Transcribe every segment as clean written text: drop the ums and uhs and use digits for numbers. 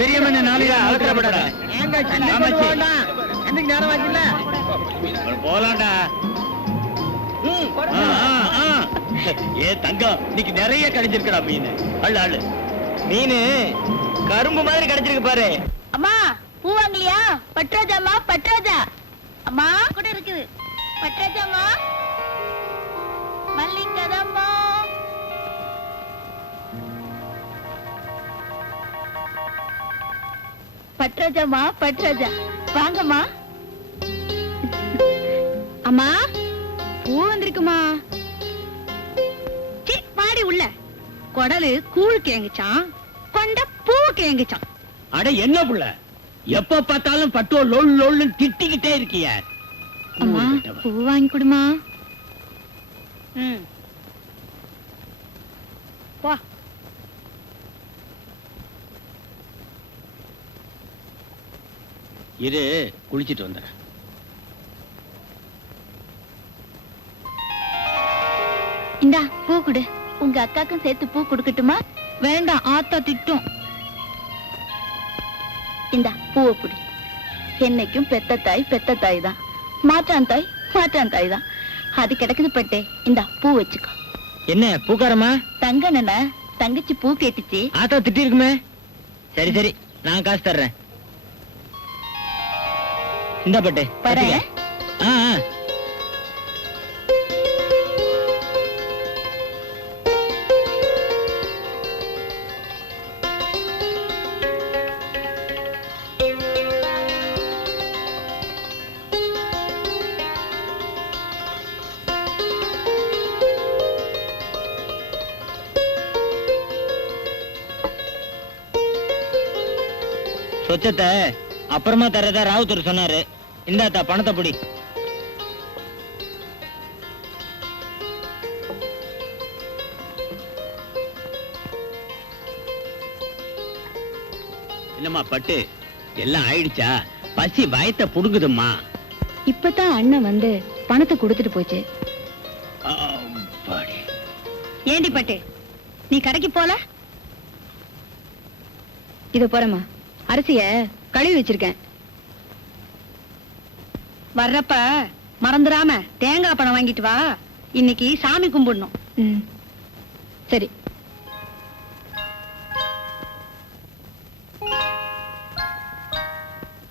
பெரிய மண்ண நாளைக்கு அவசரப்படாத. நேரம் ஆச்சுல்ல போலாம்டா. ஏ தங்கம், இன்னைக்கு நிறைய கிடைச்சிருக்கடா மீன். அள்ளு மீன் கரும்பு மாதிரி கிடைச்சிருக்கு பாரு. அம்மா பூ வாங்கலையா? பட்ராஜாமா பட்ராஜா அம்மா கூட இருக்குது. பட்ராஜாமா மல்லிகதம்மா பட்ராஜாமா பட்ராஜா வாங்கம்மா. அம்மா பூ வந்திருக்குமா? பாடி உள்ள கொடலு கூழ் கேங்குச்சான், கொண்ட பூ கேங்குச்சான். அட என்ன புள்ள, எப்ப பார்த்தாலும் பட்டோ லோல் லோல்னு திட்டிக்கிட்டே இருக்கிய. அம்மா பூ வாங்கி கொடுமா. வா இரு, குளிச்சிட்டு வந்துடுறேன். இந்தா பூ கொடு. உங்க அக்காக்கும் சேர்த்து பூ கொடுக்கட்டுமா? வேண்டாம், ஆத்தா திட்டும். இந்தா பூவை புடி. என்னைக்கும் பெத்த தாய் தான். மாற்றான் தாய் தான். அது கிடக்குது பட்டே. இந்தா பூ வச்சுக்கோ. என்ன பூக்காரமா? தங்க நன தங்கச்சி பூ கேட்டுச்சு. ஆத்தா திட்டி இருக்குமே. சரி சரி, நான் காசு தர்றேன். இந்த பட்டே வரேன். சொச்சத்தை அப்புறமா தர்றதா ராவுத்தர் சொன்னாரு. இந்தாத்தா பணத்தை புடி. என்னம்மா பட்டு, எல்லாம் ஆயிடுச்சா? பசி வயத்தை புடுங்குதும்மா. இப்பதான் அண்ணன் வந்து பணத்தை கொடுத்துட்டு போச்சு. ஏண்டி பட்டு, நீ கடைக்கு போல? இத போறமா, அரிசிய கழுவி வச்சிருக்கேன். வர்றப்ப மறந்துடாம தேங்காய் பழம் வாங்கிட்டு வா. இன்னைக்கு சாமி கும்பிடணும். சரி.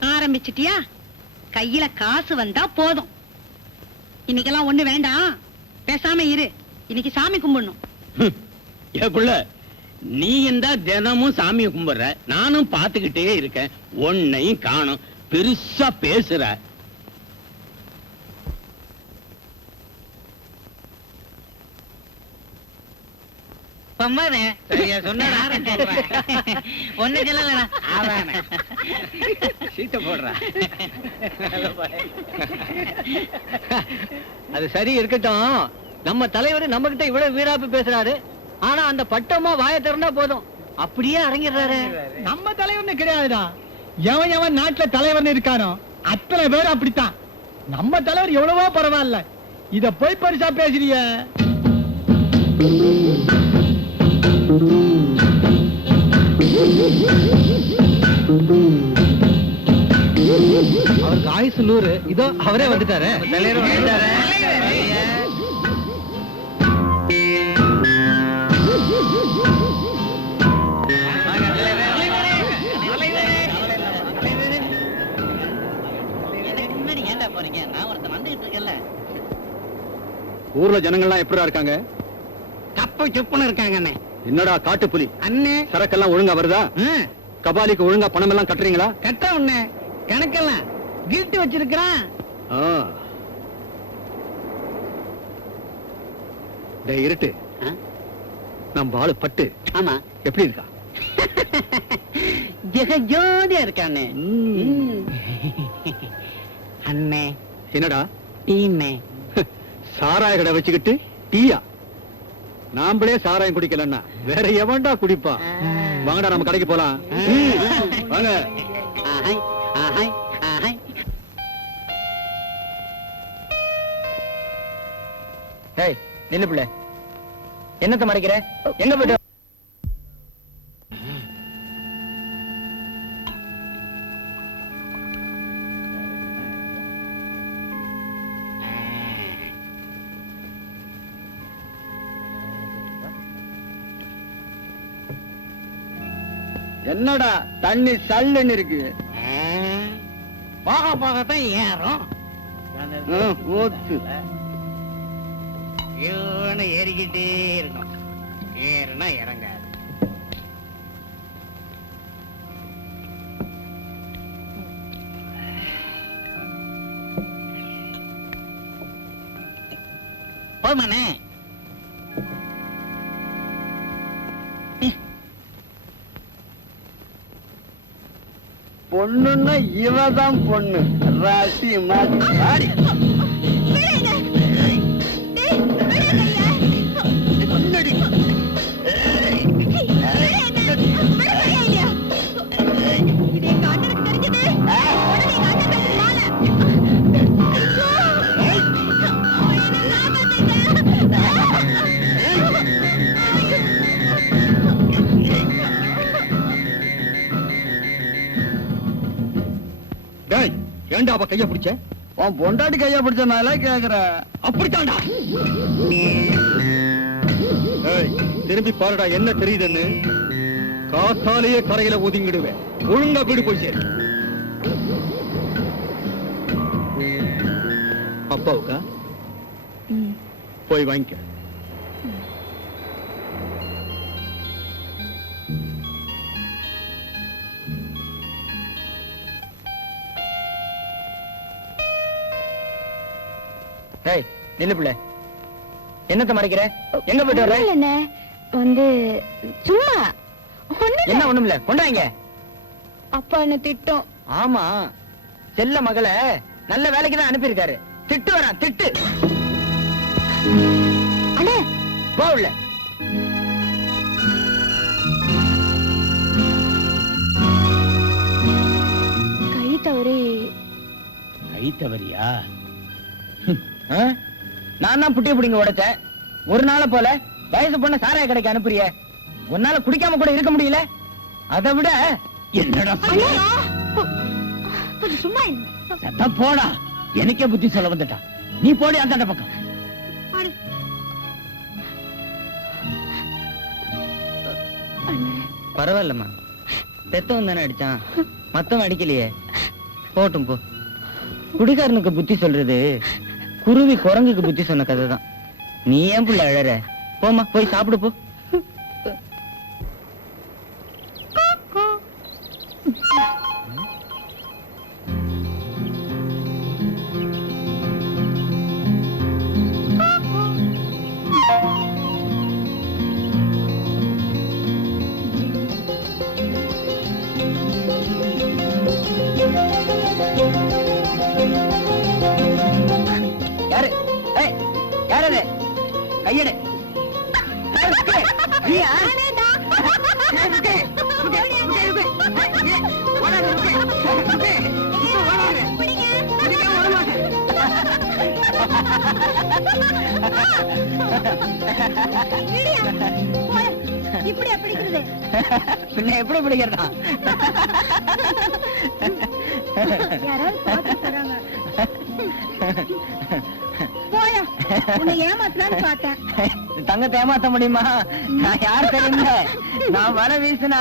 ஆரம்பிச்சிட்டியா? கையில காசு வந்தா போதும். இன்னைக்கெல்லாம் ஒண்ணு வேண்டாம், பேசாம இரு. இன்னைக்கு சாமி கும்பிடணும். ஏக்குள்ள நீ இந்த தினமும் சாமியை கும்பிடுற, நானும் பாத்துக்கிட்டே இருக்கேன். ஒன்னையும் காணும். பெருசா பேசுற. அது சரி இருக்கட்டும். நம்ம தலைவர் நம்ம கிட்ட இவ்வளவு வீராப்பு பேசுறாரு. ஆனா அந்த பட்டமா வாய திறந்தா போதும், அப்படியே அரங்கிடுறாரு. நம்ம தலைவர்னு கிடையாதுதான். எவன் எவன் நாட்டுல தலைவர்னு இருக்கானோ அத்தனை பேர் அப்படித்தான். நம்ம தலைவர் எவ்வளவோ பரவாயில்ல. இத போய் பரிசா பேசுறிய. அவருக்கு ஆயுசு 100. இதோ அவரே வந்துட்டாரு. ஊர்ல ஜனங்கள்லாம் எப்படா இருக்காங்க? கப்ப சுப்புன்னு இருக்காங்க. என்னடா காட்டு புலி அண்ணே, சரக்கெல்லாம் ஒழுங்கா வருதா? கபாலிக்கு ஒழுங்கா பணம் எல்லாம் கட்டுறீங்களா? கட்ட உன்ன கணக்கெல்லாம் கில்ட்டு வச்சிருக்கான். இருட்டு நம்ம ஆளு பட்டு. ஆமா, எப்படி இருக்கா? ஜெகஜோதியா இருக்கானே. அண்ணே என்னடா டீமே சாராய கடை வச்சுக்கிட்டு டீயா? நாமளே சாராயம் குடிக்கலன்னா வேற எவன்டா குடிப்பான்? வாங்கடா நம்ம கடைக்கு போலாம். வாங்க. ஏய் நில்லு பிள்ளை, என்னத்த மறைக்கிற? எங்க போயிட்டு என்னடா தண்ணி சல்லுன்னு இருக்கு. போக போகத்தான் ஏறும். ஊத்து. ஏறிக்கிட்டே இருக்கும். ஏறுனா இறங்காது. போமாண்ணே. பொண்ணுன்னா இவதான் பொண்ணு. ராசி மாடி. ஏண்டா அவ கைய பிடிச்ச? உன் பொண்டாட்டி கையா பிடிச்சனால கேக்குற. அப்படித்தான்டா. திரும்பி பாருடா என்ன தெரியுதுன்னு. காத்தாலேயே கரையில ஒதுங்கிடுவேன். ஒழுங்கா வீடு போய் சேரு. அப்பாவுக்கா? போய் வாங்கிக்க. ஏய் நில்லு பிள்ளை, என்னத்த மறைக்கிற? எங்க போயிட்டு வர? இல்லண்ணே, வந்து சும்மா என்ன ஒண்ணும் இல்ல, கொண்டாங்க. அப்பா என்ன திட்டம். ஆமா, செல்ல மகளை நல்ல வேலைக்கு தான் அனுப்பியிருக்காரு. திட்டு வரான், திட்டு. அண்ணே போ உள்ள. கை தவறி. கை தவறியா? நான் தான் புட்டிய புடிங்க உடைச்சேன். ஒரு நாள போல வயசு பொண்ண சாராய கடைக்கு அனுப்புறிய. உன்னால குடிக்காம கூட இருக்க முடியல. அதை விட என்னடா கொஞ்சம் சும்மா சத்தம் போடா. எனக்கே புத்தி சொல்ல வந்துட்டான். நீ போடி அந்த பக்கம். பரவாயில்லம்மா, பெத்தவன் தானே அடிச்சான், மத்தவன் அடிக்கலையே. போட்டும் போ. குடிகாரனுக்கு புத்தி சொல்றது குருவி குரங்குக்கு புத்தி சொன்ன கதை தான். நீ ஏன் புள்ள அழற? போமா, போய் சாப்பிடு போ. யாரு? ஏய், யாரு அது? கையெடு. நீயா? இப்படி பிடிக்கிறது பின்ன எப்படி பிடிக்கிறதா? யாராவது பார்த்து போறாங்க. போயா, உன்னை ஏமாத்தலான்னு பார்த்தேன். தங்கத்தை ஏமாத்த முடியுமா? நான் யார் தெரியுங்க? நான் வர வீசினா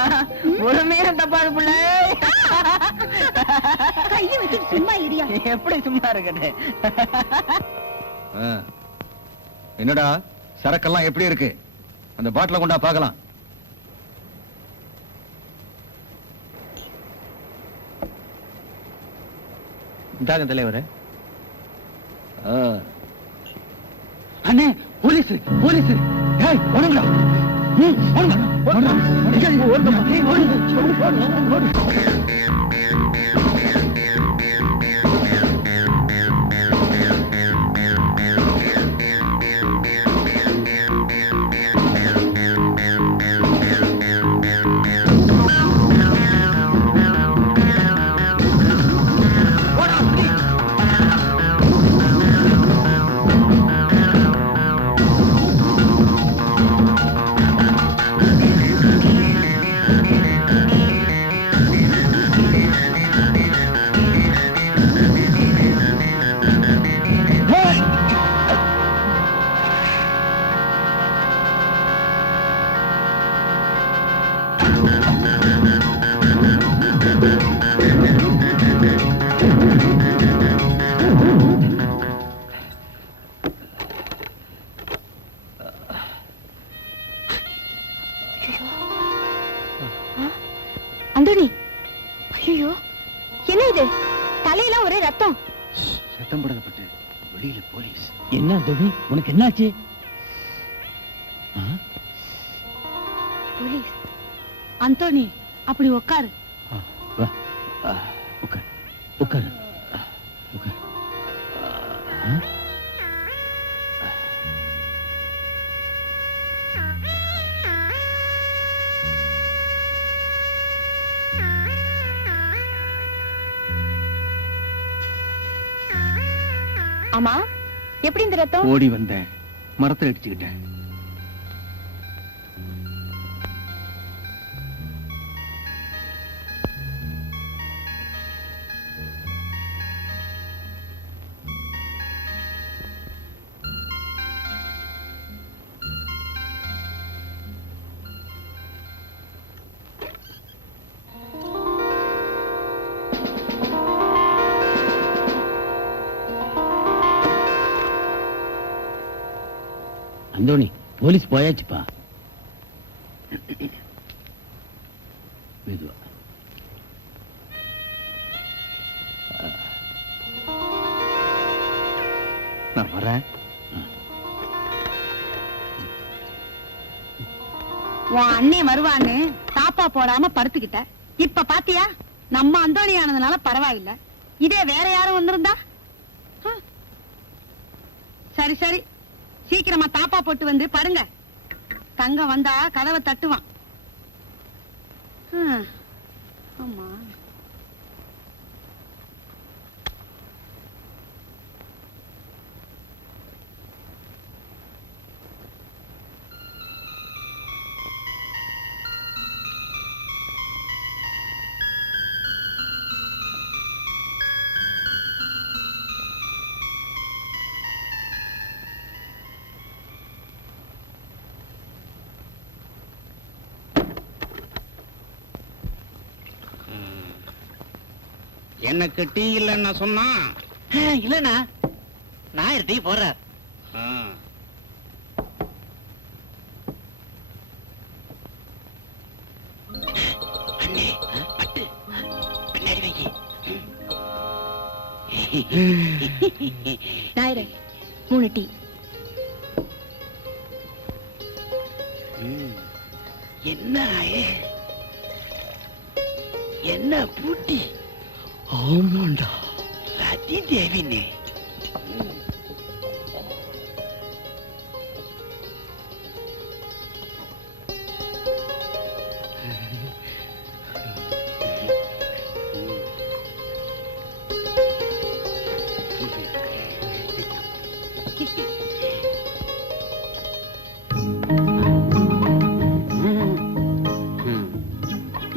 ஒரு மீறம் தப்பாது பிள்ளை. கையை வச்சுட்டு சும்மா இரியா. எப்படி சும்மா இருக்குது? என்னடா சரக்கெல்லாம் எப்படி இருக்கு? அந்த பாட்டில கொண்டா பார்க்கலாம். இந்தாங்க தலைவரே. அண்ணே, போலீஸ் போலீஸ். ஏய் ஓடுங்கடா. ஓடுங்க. அந்தோணி, ஐயோ என்ன இது? தலையெல்லாம் ஒரே ரத்தம். சத்தம் போடப்பட்டு வெளியில போலீஸ். என்ன தோனி, உனக்கு என்னாச்சு? போலீஸ். அந்தோணி, அப்படி உட்காரு. உட்கார் உட்கார் உட்கார். ஆமா, எப்படி இந்த ரத்தம்? ஓடி வந்தேன், மரத்தை அடிச்சுக்கிட்டேன். அந்தோணி, போலீஸ் போயாச்சுப்பா. மெதுவா. நான் வரேன். உன் அண்ணே வருவான்னு தாப்பா போடாம படுத்துக்கிட்ட. இப்ப பாத்தியா, நம்ம அந்தோணி ஆனதுனால பரவாயில்ல. இதே வேற யாரும் வந்திருந்தா? சரி சரி, சீக்கிரமா தாப்பா போட்டு வந்து படுங்க. தங்கம் வந்தா கதவை தட்டுவான். ஆமா, எனக்கு டீ இல்லைன்னா சொன்னா இல்லண்ணா, நான் டீ போடுறார். நாயரே, 3 டீ. என்ன என்ன பூட்டி? ஆமாண்டா, ரதி தேவினே.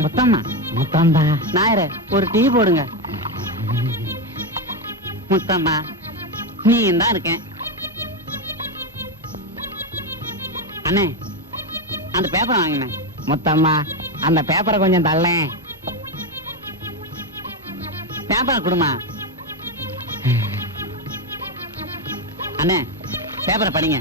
முத்தம்மா, முத்தம்மா. நாயரே, ஒரு டீ போடுங்க. முத்தம்மா, நீ தான் இருக்கேன். அண்ணே, அந்த பேப்பரை வாங்கினேன். முத்தம்மா, அந்த பேப்பரை கொஞ்சம் தள்ளேன். பேப்பரை கொடுமா. அண்ணே, பேப்பரை படிங்க.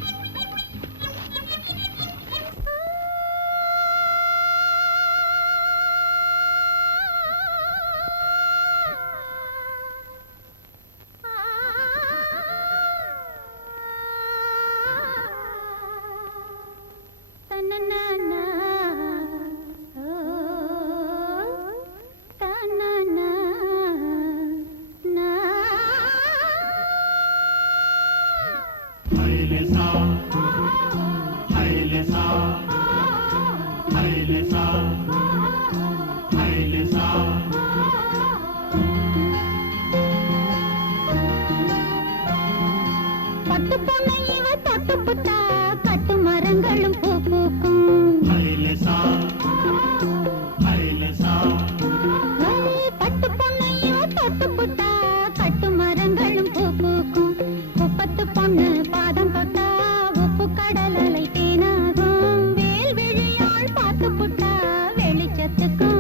வெளிச்சத்துக்கும்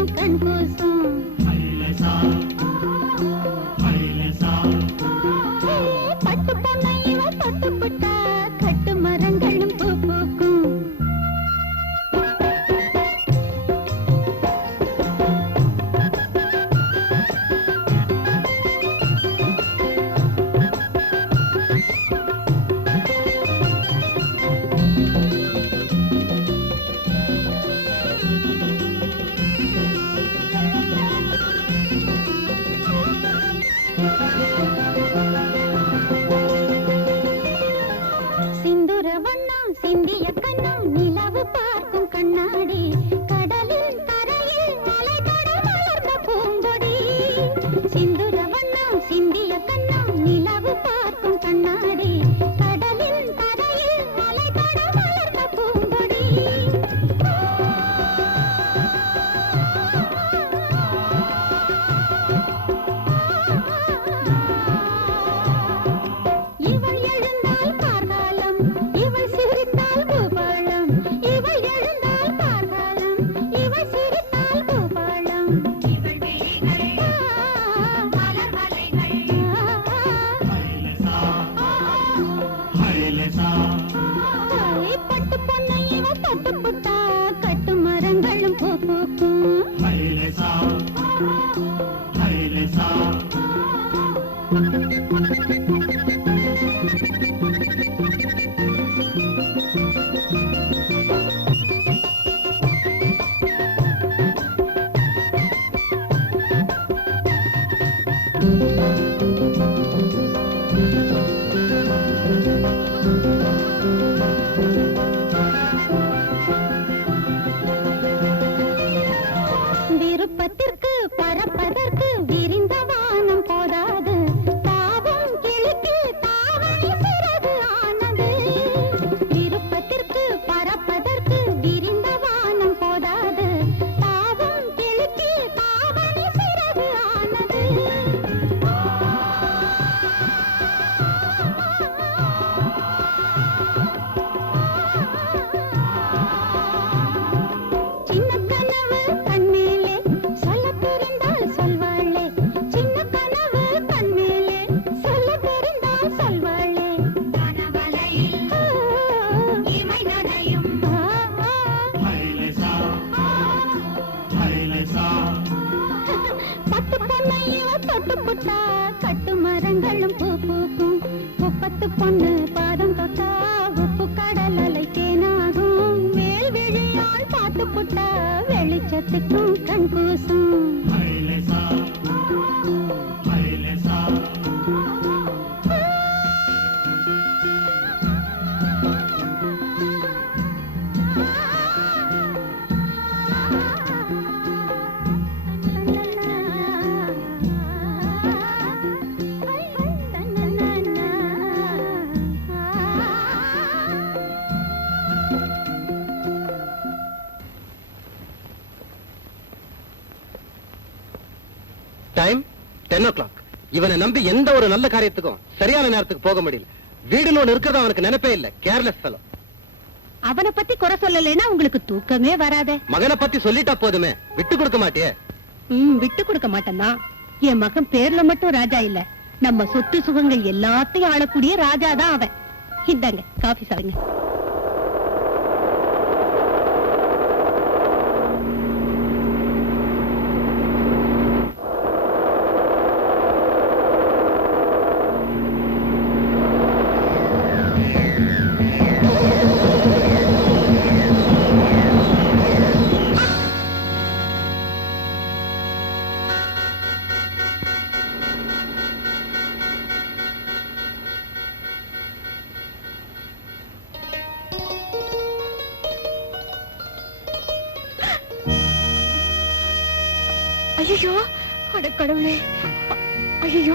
தொட்டுப்புட்டா கட்டு மரங்களும் பூ பூக்கும். விருப்பத்திற்கு பறப்பதற்கு விரிந்த வானம் போதாது, தாவும் கிளிக்கு தாவணி சிறகு ஆனது. விருப்பத்திற்கு பறப்பதற்கு விரிந்த வானம் போதாது, தாவும் கிளிக்கு தாவணி சிறகு ஆனது. சின்ன கனவு கண்மேலே சொல்ல தெரிந்தால் சொல்வாளே, சின்ன கனவு கண்மேலே சொல்ல தெரிந்தால் சொல்வாளே. கனவலையில் இமை நனையும் பட்டு பொண்ணையோ தொட்டுப்புட்டா கட்டு மரங்களும் பூ பூக்கும். முப்பத்து பொண்ணு பாதம் தொட்டா உப்பு கடல் அலை தேனாகும். மேல் விழியால் பார்த்து புட்டா வெளிச்சத்துக்கும் கண் கூசும். Time 10 o'clock. இவனை நம்பி எந்த ஒரு நல்ல காரியத்துக்கும் சரியான நேரத்துக்கு போக முடியல. வீடு லோன் இருக்கிறது அவனுக்கு நினைப்பே இல்ல. Careless fellow. அவனை பத்தி குறை சொல்லலைன்னா உங்களுக்கு தூக்கமே வராதே. மகனை பத்தி சொல்லிட்டா போதுமே, விட்டு கொடுக்க மாட்டியே. விட்டு கொடுக்க மாட்டேன்னா என் மகன் பேர்ல மட்டும் ராஜா இல்ல, நம்ம சொத்து சுகங்கள் எல்லாத்தையும் ஆளக்கூடிய ராஜா தான் அவன். இந்தாங்க காஃபி சாப்பிடுங்க. ஐயோ, அட கடவுளே! ஐயோ,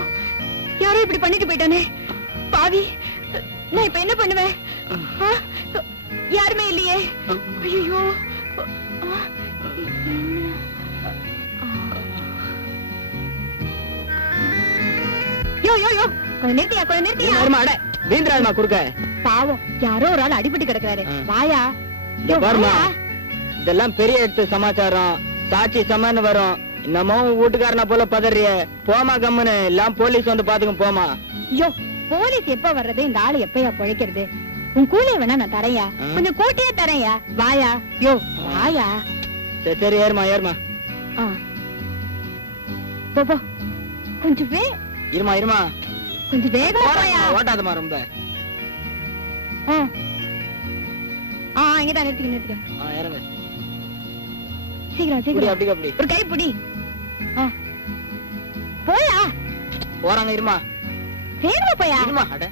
யாரோ இப்படி பண்ணிட்டு போயிட்டானே பாவி. நான் இப்ப என்ன பண்ணுவேன்? யாருமே இல்லையே. ஐயோ, யோ யோ யோ, கொஞ்சம் நிறுத்தியா. வீந்திராமா குறுக்க. பாவம், யாரோ ஒரு ஆள் அடிபட்டு கிடக்குறாரு. வாயா. இதெல்லாம் பெரிய எடுத்து சமாச்சாரம். சாட்சி சமான்னு வரும். இன்னமும் வீட்டுக்காரனா போல பதறிய. போமா கம்முன்னு, எல்லாம் போலீஸ் வந்து பாத்துக்கும் போமா. யோ, போலீஸ் எப்ப வர்றது? இந்த ஆளு எப்பயா பொழைக்கிறது? உன் கூலிய வேணா நான் தரையா, கொஞ்சம் கூட்டியே தரையா. வாயா. யோ வாயா. சரி சரி, ஏறுமா ஏறுமா. போ கொஞ்சம் இருமா இருமா, கொஞ்சம் வேகமா போயா. ஓட்டாதமா ரொம்ப. இங்கதான் நிறுத்திக்க. இறங்க. சீக்கிரம் சீக்கிரம். அப்படி அப்படி ஒரு கை புடி. போயா. போறாங்க. இருமா வேகமா போயா. இருமா. அட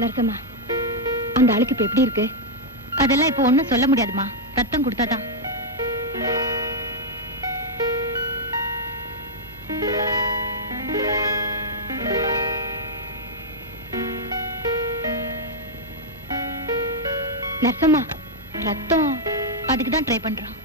நரசம்மா, அந்த ஆளுக்கு இப்ப எப்படி இருக்கு? அதெல்லாம் இப்ப ஒண்ணும் சொல்ல முடியாதுமா. ரத்தம் கொடுத்தாதான். நரசம்மா, ரத்தம் அதுக்குதான் ட்ரை பண்றோம்.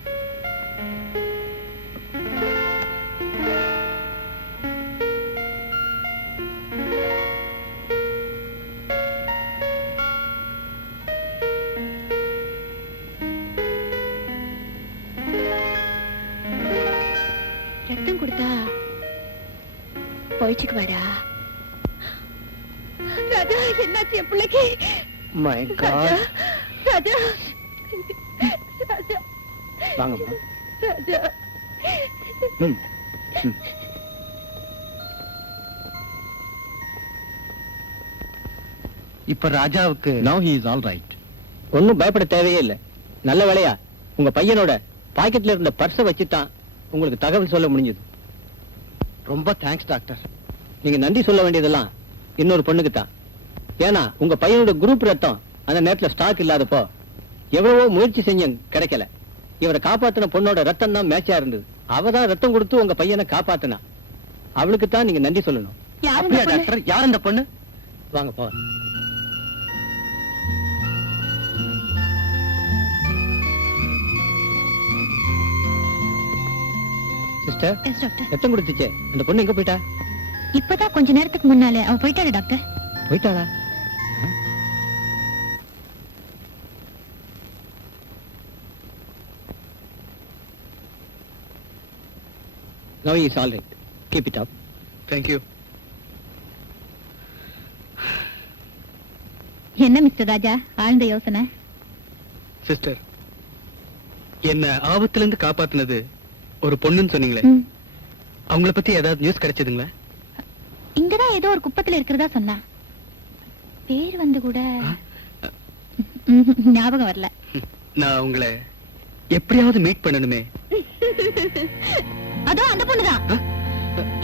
கோச்சுக்குவாரா? ராஜா, என்னாச்சு என் பிள்ளைக்கு? My God. ராஜா, ராஜா, வாங்கம்மா. ராஜா. ம். ம். இப்ப ராஜாவுக்கு Now he is all right. ஒண்ணும் பயப்பட தேவையே இல்ல. நல்ல வேளையா உங்க பையனோட பாக்கெட்ல இருந்த பர்ஸ வச்சுதான் உங்களுக்கு தகவல் சொல்ல முடிஞ்சது. ரொம்ப தேங்க்ஸ் டாக்டர். நீங்க நன்றி சொல்ல வேண்டியதெல்லாம் இன்னொரு பொண்ணுக்கு தான். ஏன்னா உங்க பையனோட குரூப் ரத்தம் அந்த நேரத்துல ஸ்டாக் இல்லாதப்போ எவ்வளவோ முயற்சி செஞ்சேன், கிடைக்கல. இவரை காப்பாத்தின பொண்ணோட ரத்தம் தான் மேட்சா இருந்தது. அவதான் ரத்தம் கொடுத்து உங்க பையனை காப்பாத்தினா. அவளுக்கு தான் நீங்க நன்றி சொல்லணும். யாருங்க பொண்ணு? டாக்டர், யார் அந்த பொண்ணு? வாங்க போ. Sister, yes doctor. ரத்தம் கொடுத்துச்சே அந்த பொண்ணு எங்க போயிட்டா? இப்பதான் கொஞ்ச நேரத்துக்கு முன்னாலே அவ போயிட்டாரு டாக்டர். போயிட்டாளா? Now he is all right. Keep it up. Thank you. என்ன மிஸ்டர் ராஜா, ஆழ்ந்த யோசனை? சிஸ்டர், என்ன ஆபத்துல இருந்து காப்பாத்துனது ஒரு பொண்ணுன்னு சொன்னீங்களே, ம். அவங்கள பத்தி ஏதாவது நியூஸ் கிடைச்சதுங்களா? இங்கதான் ஏதோ ஒரு குப்பத்துல இருக்கிறதா சொன்னா. பேர் வந்து கூட ஞாபகம் வரல. நான் உங்களை எப்படியாவது மீட் பண்ணணுமே. அதோ அந்த பொண்ணுதான்.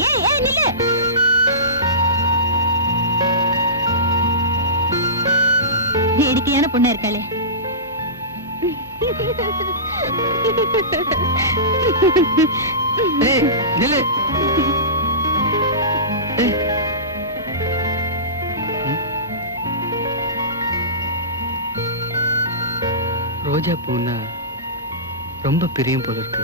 ஏய் ஏய் நில்லு. வேடிக்கையான பொண்ணா இருக்காளே. ஏய், நில்லு. ஏய். ரோஜா பூன்னா ரொம்ப பிரியம் போல இருக்கு.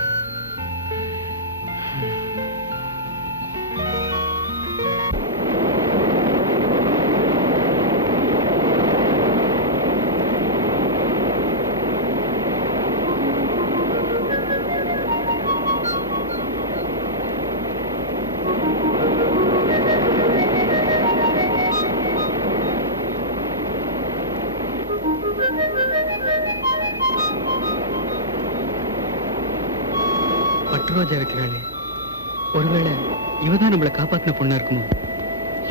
பட்டுரோஜா வைக்கிறாளே, ஒருவேளை இவதான் நம்மளை காப்பாத்தின பொண்ணா இருக்குமோ?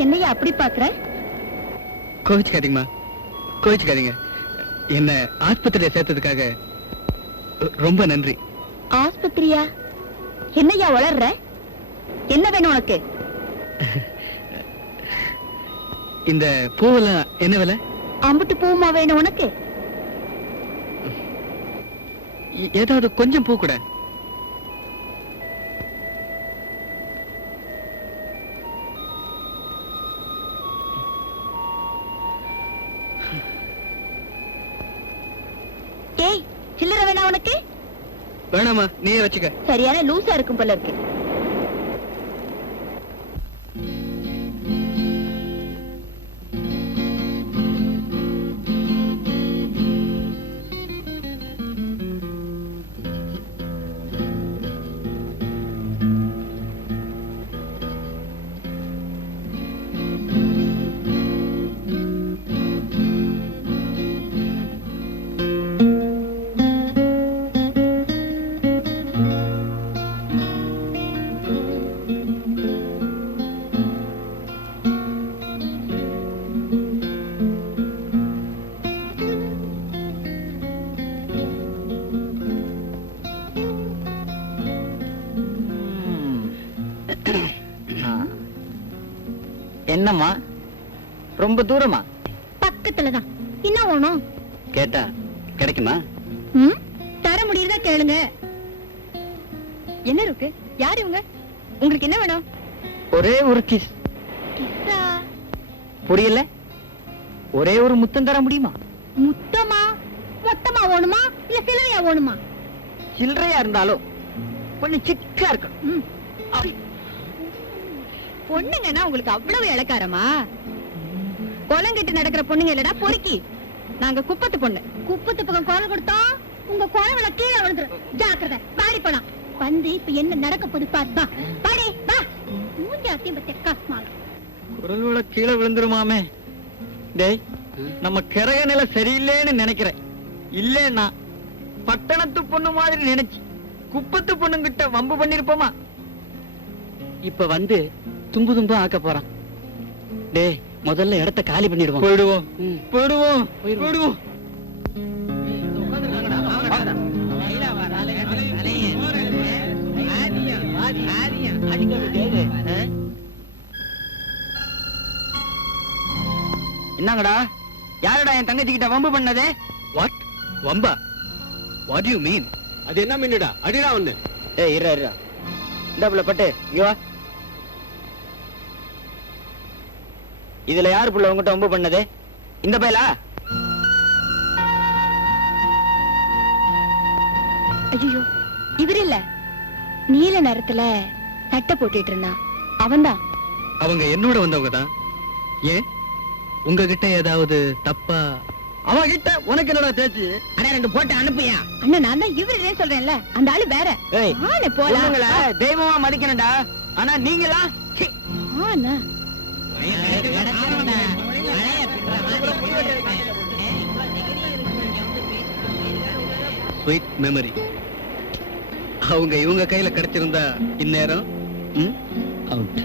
என்னையா அப்படி பாக்குற? கோவிச்சுக்காதீங்கம்மா, கோவிச்சுக்காதீங்க. என்ன ஆஸ்பத்திரியில சேர்த்ததுக்காக ரொம்ப நன்றி. ஆஸ்பத்திரியா? என்னையா வளர்ற? என்ன வேணும் உனக்கு? இந்த பூவெல்லாம் என்ன விலை? அம்புட்டு பூமா வேணும் உனக்கு? ஏதாவது கொஞ்சம் பூ கூட. ஏய், சில்லறை வேணா உனக்கு? வேணாமா, நீயே வச்சுக்க. சரியான லூசா இருக்கும் போல இருக்கு. என்னம்மா, ரொம்ப தூரமா? பக்கத்துலதான். என்ன வேணும்? கேட்டா கிடைக்குமா? ம், தர முடியுதா கேளுங்க. என்ன இருக்கு? யார் இவங்க? உங்களுக்கு என்ன வேணும்? ஒரே ஒரு கிஸ். கிஸ்ஸா? புரியல? ஒரே ஒரு முத்தம் தர முடியுமா? முத்தமா? மொத்தமா வேணுமா இல்ல சில்லறையா வேணுமா? சில்லறையா இருந்தாலும் கொஞ்சம் சிக்கா இருக்கணும். ம். பொண்ணுங்கன்னா உங்களுக்கு அவ்வளவு இளக்காரமா? கொலங்கிட்டு நடக்கிற பொண்ணுங்க இல்லடா பொறுக்கி. நாங்க குப்பத்து பொண்ணு. குப்பத்து பக்கம் குரல் கொடுத்தா உங்க குரவள கீழே விழுந்துரும். ஜாக்கிரதை. பாடி போலாம். வந்து இப்ப என்ன நடக்க போது பாரு. வா பாடி வா. மூஞ்சாத்தையும் பத்தி காசுமாலும் குரலோட கீழே விழுந்துருமாமே. டேய், நம்ம கிரக நிலை சரியில்லைன்னு நினைக்கிறேன். இல்லன்னா பட்டணத்து பொண்ணு மாதிரி நினைச்சு குப்பத்து பொண்ணுங்கிட்ட வம்பு பண்ணிருப்போமா? இப்ப வந்து தும்பு தும்பு ஆக்க போறான். டேய், முதல்ல இடத்த காலி பண்ணிடுவோம். போயிடுவோம் போயிடுவோம் போயிடுவோம். என்னங்கடா, யாரடா என் தங்கச்சி கிட்ட வம்பு பண்ணது? What Lanba? What you mean? அது என்ன மீன்டா? அடிடா ஒண்ணு. ஏய், இரு இரு. இந்த புள்ள பட்டு இங்க வா. இதுல யாரு புள்ள உங்ககிட்ட வம்பு பண்ணது? இந்த பையலா? ஐயோ, இவர் இல்ல, நீல நேரத்துல சட்டை போட்டுட்டு இருந்தான் அவன்தான். அவங்க என்னோட வந்தவங்க தான். ஏன் உங்ககிட்ட ஏதாவது தப்பா? அவன் கிட்ட உனக்கு என்னடா பேச்சு? அட, ரெண்டு போட்டு அனுப்புயா. அண்ணா, நான் தான் இவரே சொல்றேன்ல, அந்த ஆளு வேற. ஏய், ஆளு போலாம். பொண்ணுங்கள தெய்வமா மதிக்கணும்டா. ஆனா நீங்களா? சி. ஆனா ஸ்வீட் மெமரி. அவங்க இவங்க கையில கிடைச்சிருந்தா இந்நேரம் அவுட்.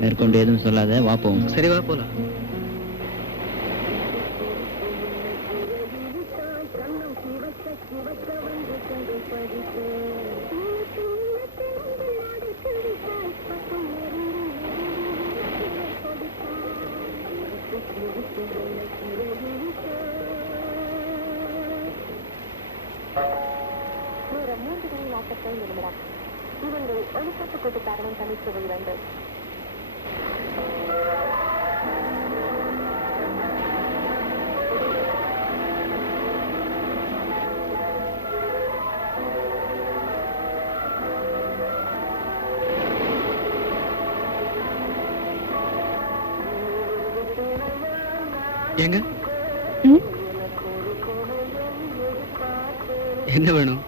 மேற்கொண்டு எதுவும் சொல்லாத, வா போவோம். சரி, வா போலாம். ஏங்க, என்ன வேணும்?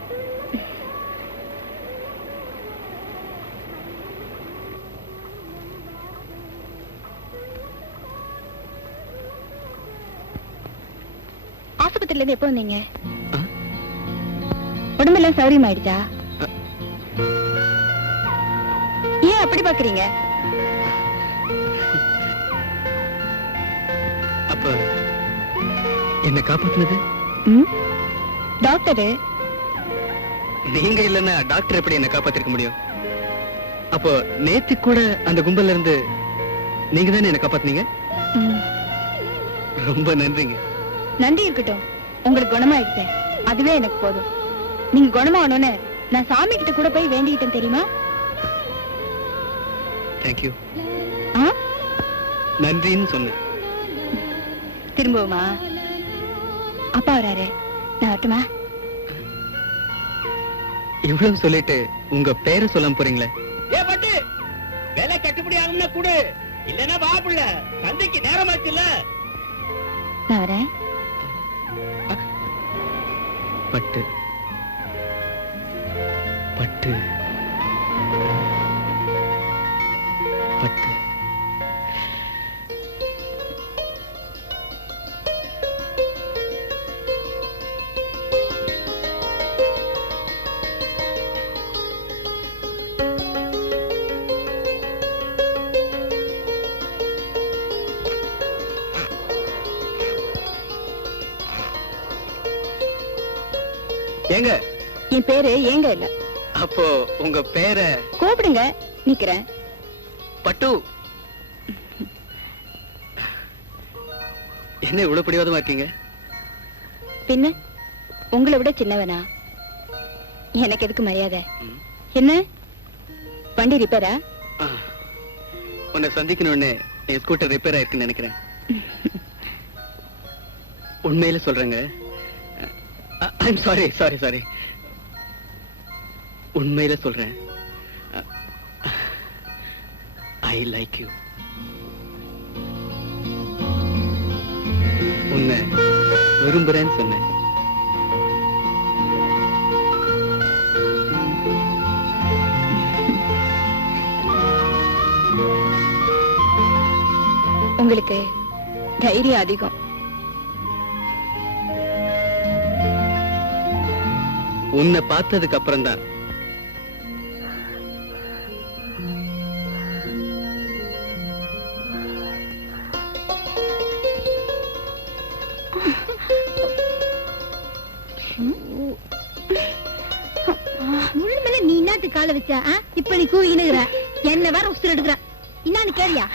ஆஸ்பத்திரியில இருந்து எப்போ வந்தீங்க? உடம்பெல்லாம் சௌரியம் ஆயிடுச்சா? ஏன் அப்படி பாக்குறீங்க? அப்ப என்ன காப்பாத்துனது டாக்டரு. நீங்க இல்லன்னா டாக்டர் எப்படி என்ன காப்பாத்திருக்க முடியும்? அப்போ நேத்து கூட அந்த கும்பல்ல இருந்து நீங்க தானே என்ன காப்பாத்துனீங்க? ரொம்ப நன்றிங்க. நன்றி இருக்கட்டும், உங்களுக்கு குணமாயிடுச்சு, அதுவே எனக்கு போதும். நீங்க குணமாகணும்னு நான் சாமி கிட்ட கூட போய் வேண்டிக்கிட்டேன் தெரியுமா? தேங்க்யூ. ஆ? நன்றின்னு சொன்னேன். திரும்பவுமா? அப்பா வராரு, நான் வரட்டுமா? இவ்வளவு சொல்லிட்டு உங்க பேரை சொல்லாம போறீங்களே? ஏ பட்டு, வேலை கட்டுப்படி ஆகும்னா கூடு, இல்லன்னா வா புள்ள, சந்தைக்கு நேரமாச்சு இல்ல. நான் வரேன். பட்டு பட்டு பட்டு. ஏங்க, என் பேரு ஏங்க இல்ல. அப்போ உங்க பேரை கூப்பிடுங்க, நிக்கிறேன். பட்டு. என்ன இவ்வளவு பிடிவாதமா இருக்கீங்க? பின்ன உங்களை விட சின்னவனா? எனக்கு எதுக்கு மரியாதை? என்ன வண்டி ரிப்பேரா? உன்னை சந்திக்கணும்னு என் ஸ்கூட்டர் ரிப்பேர் ஆயிருக்குன்னு நினைக்கிறேன். உண்மையில சொல்றேங்க. I'm sorry sorry sorry. உண்மையில சொல்றேன். I like you. உன்னை விரும்புறேன்னு சொன்னேன். உங்களுக்கு தைரியம் அதிகம். உன்னை பார்த்ததுக்கு அப்புறம் தான் முள்ளு மேல நீ என்னத்து கால வச்சா? இப்ப நீ கூவினுகிற, என்ன வேற உசுர் எடுக்கிற. இன்னான்னு கேளியா?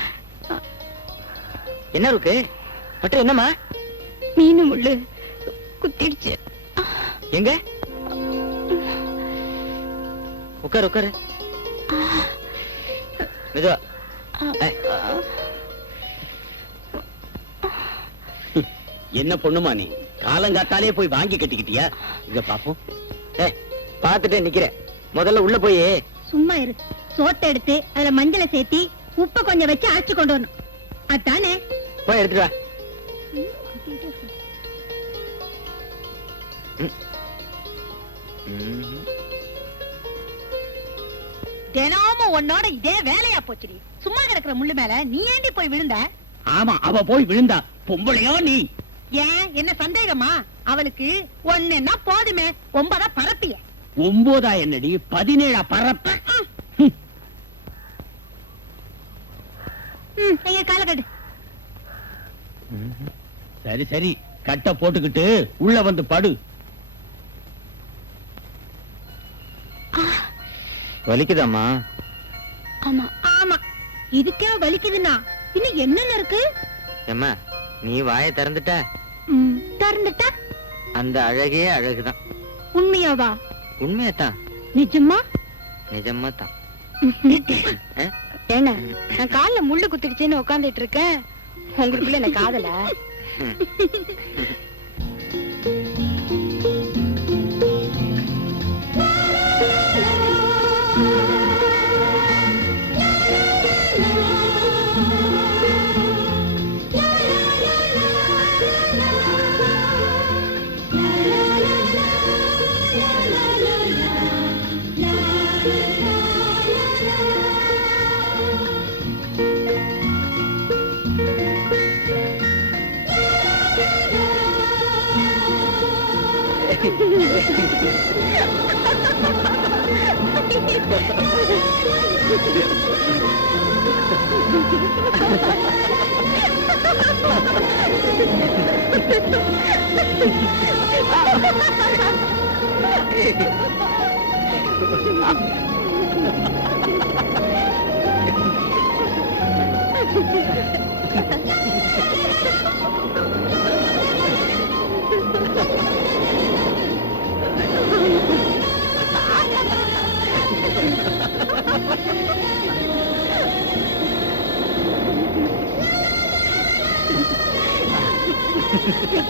என்ன இருக்கு பட்டு? என்னம்மா? மீனு முள்ளு குத்திடுச்சு. எங்க? உட்காரு உட்காரு. மெதுவா. என்ன பொண்ணுமா நீ? காலங்காத்தாலே போய் வாங்கி கட்டிக்கிட்டியா? இங்க பாப்போம். பாத்துட்டே நிக்கிறேன். முதல்ல உள்ள போய் சும்மா இரு. சோத்தை எடுத்து அதுல மஞ்சளை சேர்த்தி உப்ப கொஞ்சம் வச்சு அரைச்சு கொண்டு வரணும். அதானே? போய் எடுத்துட்டு வா. தினமும் உன்னோட இதே வேலையா போச்சுடி. சும்மா கிடக்குற முள்ளு மேல நீ ஏண்டி போய் விழுந்த? ஆமா, அவ போய் விழுந்தா. பொம்பளையோ நீ? ஏன் என்ன சந்தேகமா? அவளுக்கு ஒன்னா போதுமே, 9 பரப்பிய. 9 என்னடி 17 பரப்ப. நீங்க கால கட்டு. சரி சரி, கட்ட போட்டுக்கிட்டு உள்ள வந்து படு. வலிக்குதாம்மா? ஆமா ஆமா, இதுக்கே வலிக்குதுன்னா இன்னும் என்னென்ன இருக்கு? ஏம்மா நீ வாயை திறந்துட்ட, திறந்துட்டா அந்த அழகே அழகுதான். உண்மையாவா? உண்மையத்தான். நிஜமா? நிஜமா தான். என்ன நான் கால்ல முள்ளு குத்திடுச்சேன்னு உட்காந்துட்டு இருக்கேன், உங்களுக்குள்ள என்ன காதல?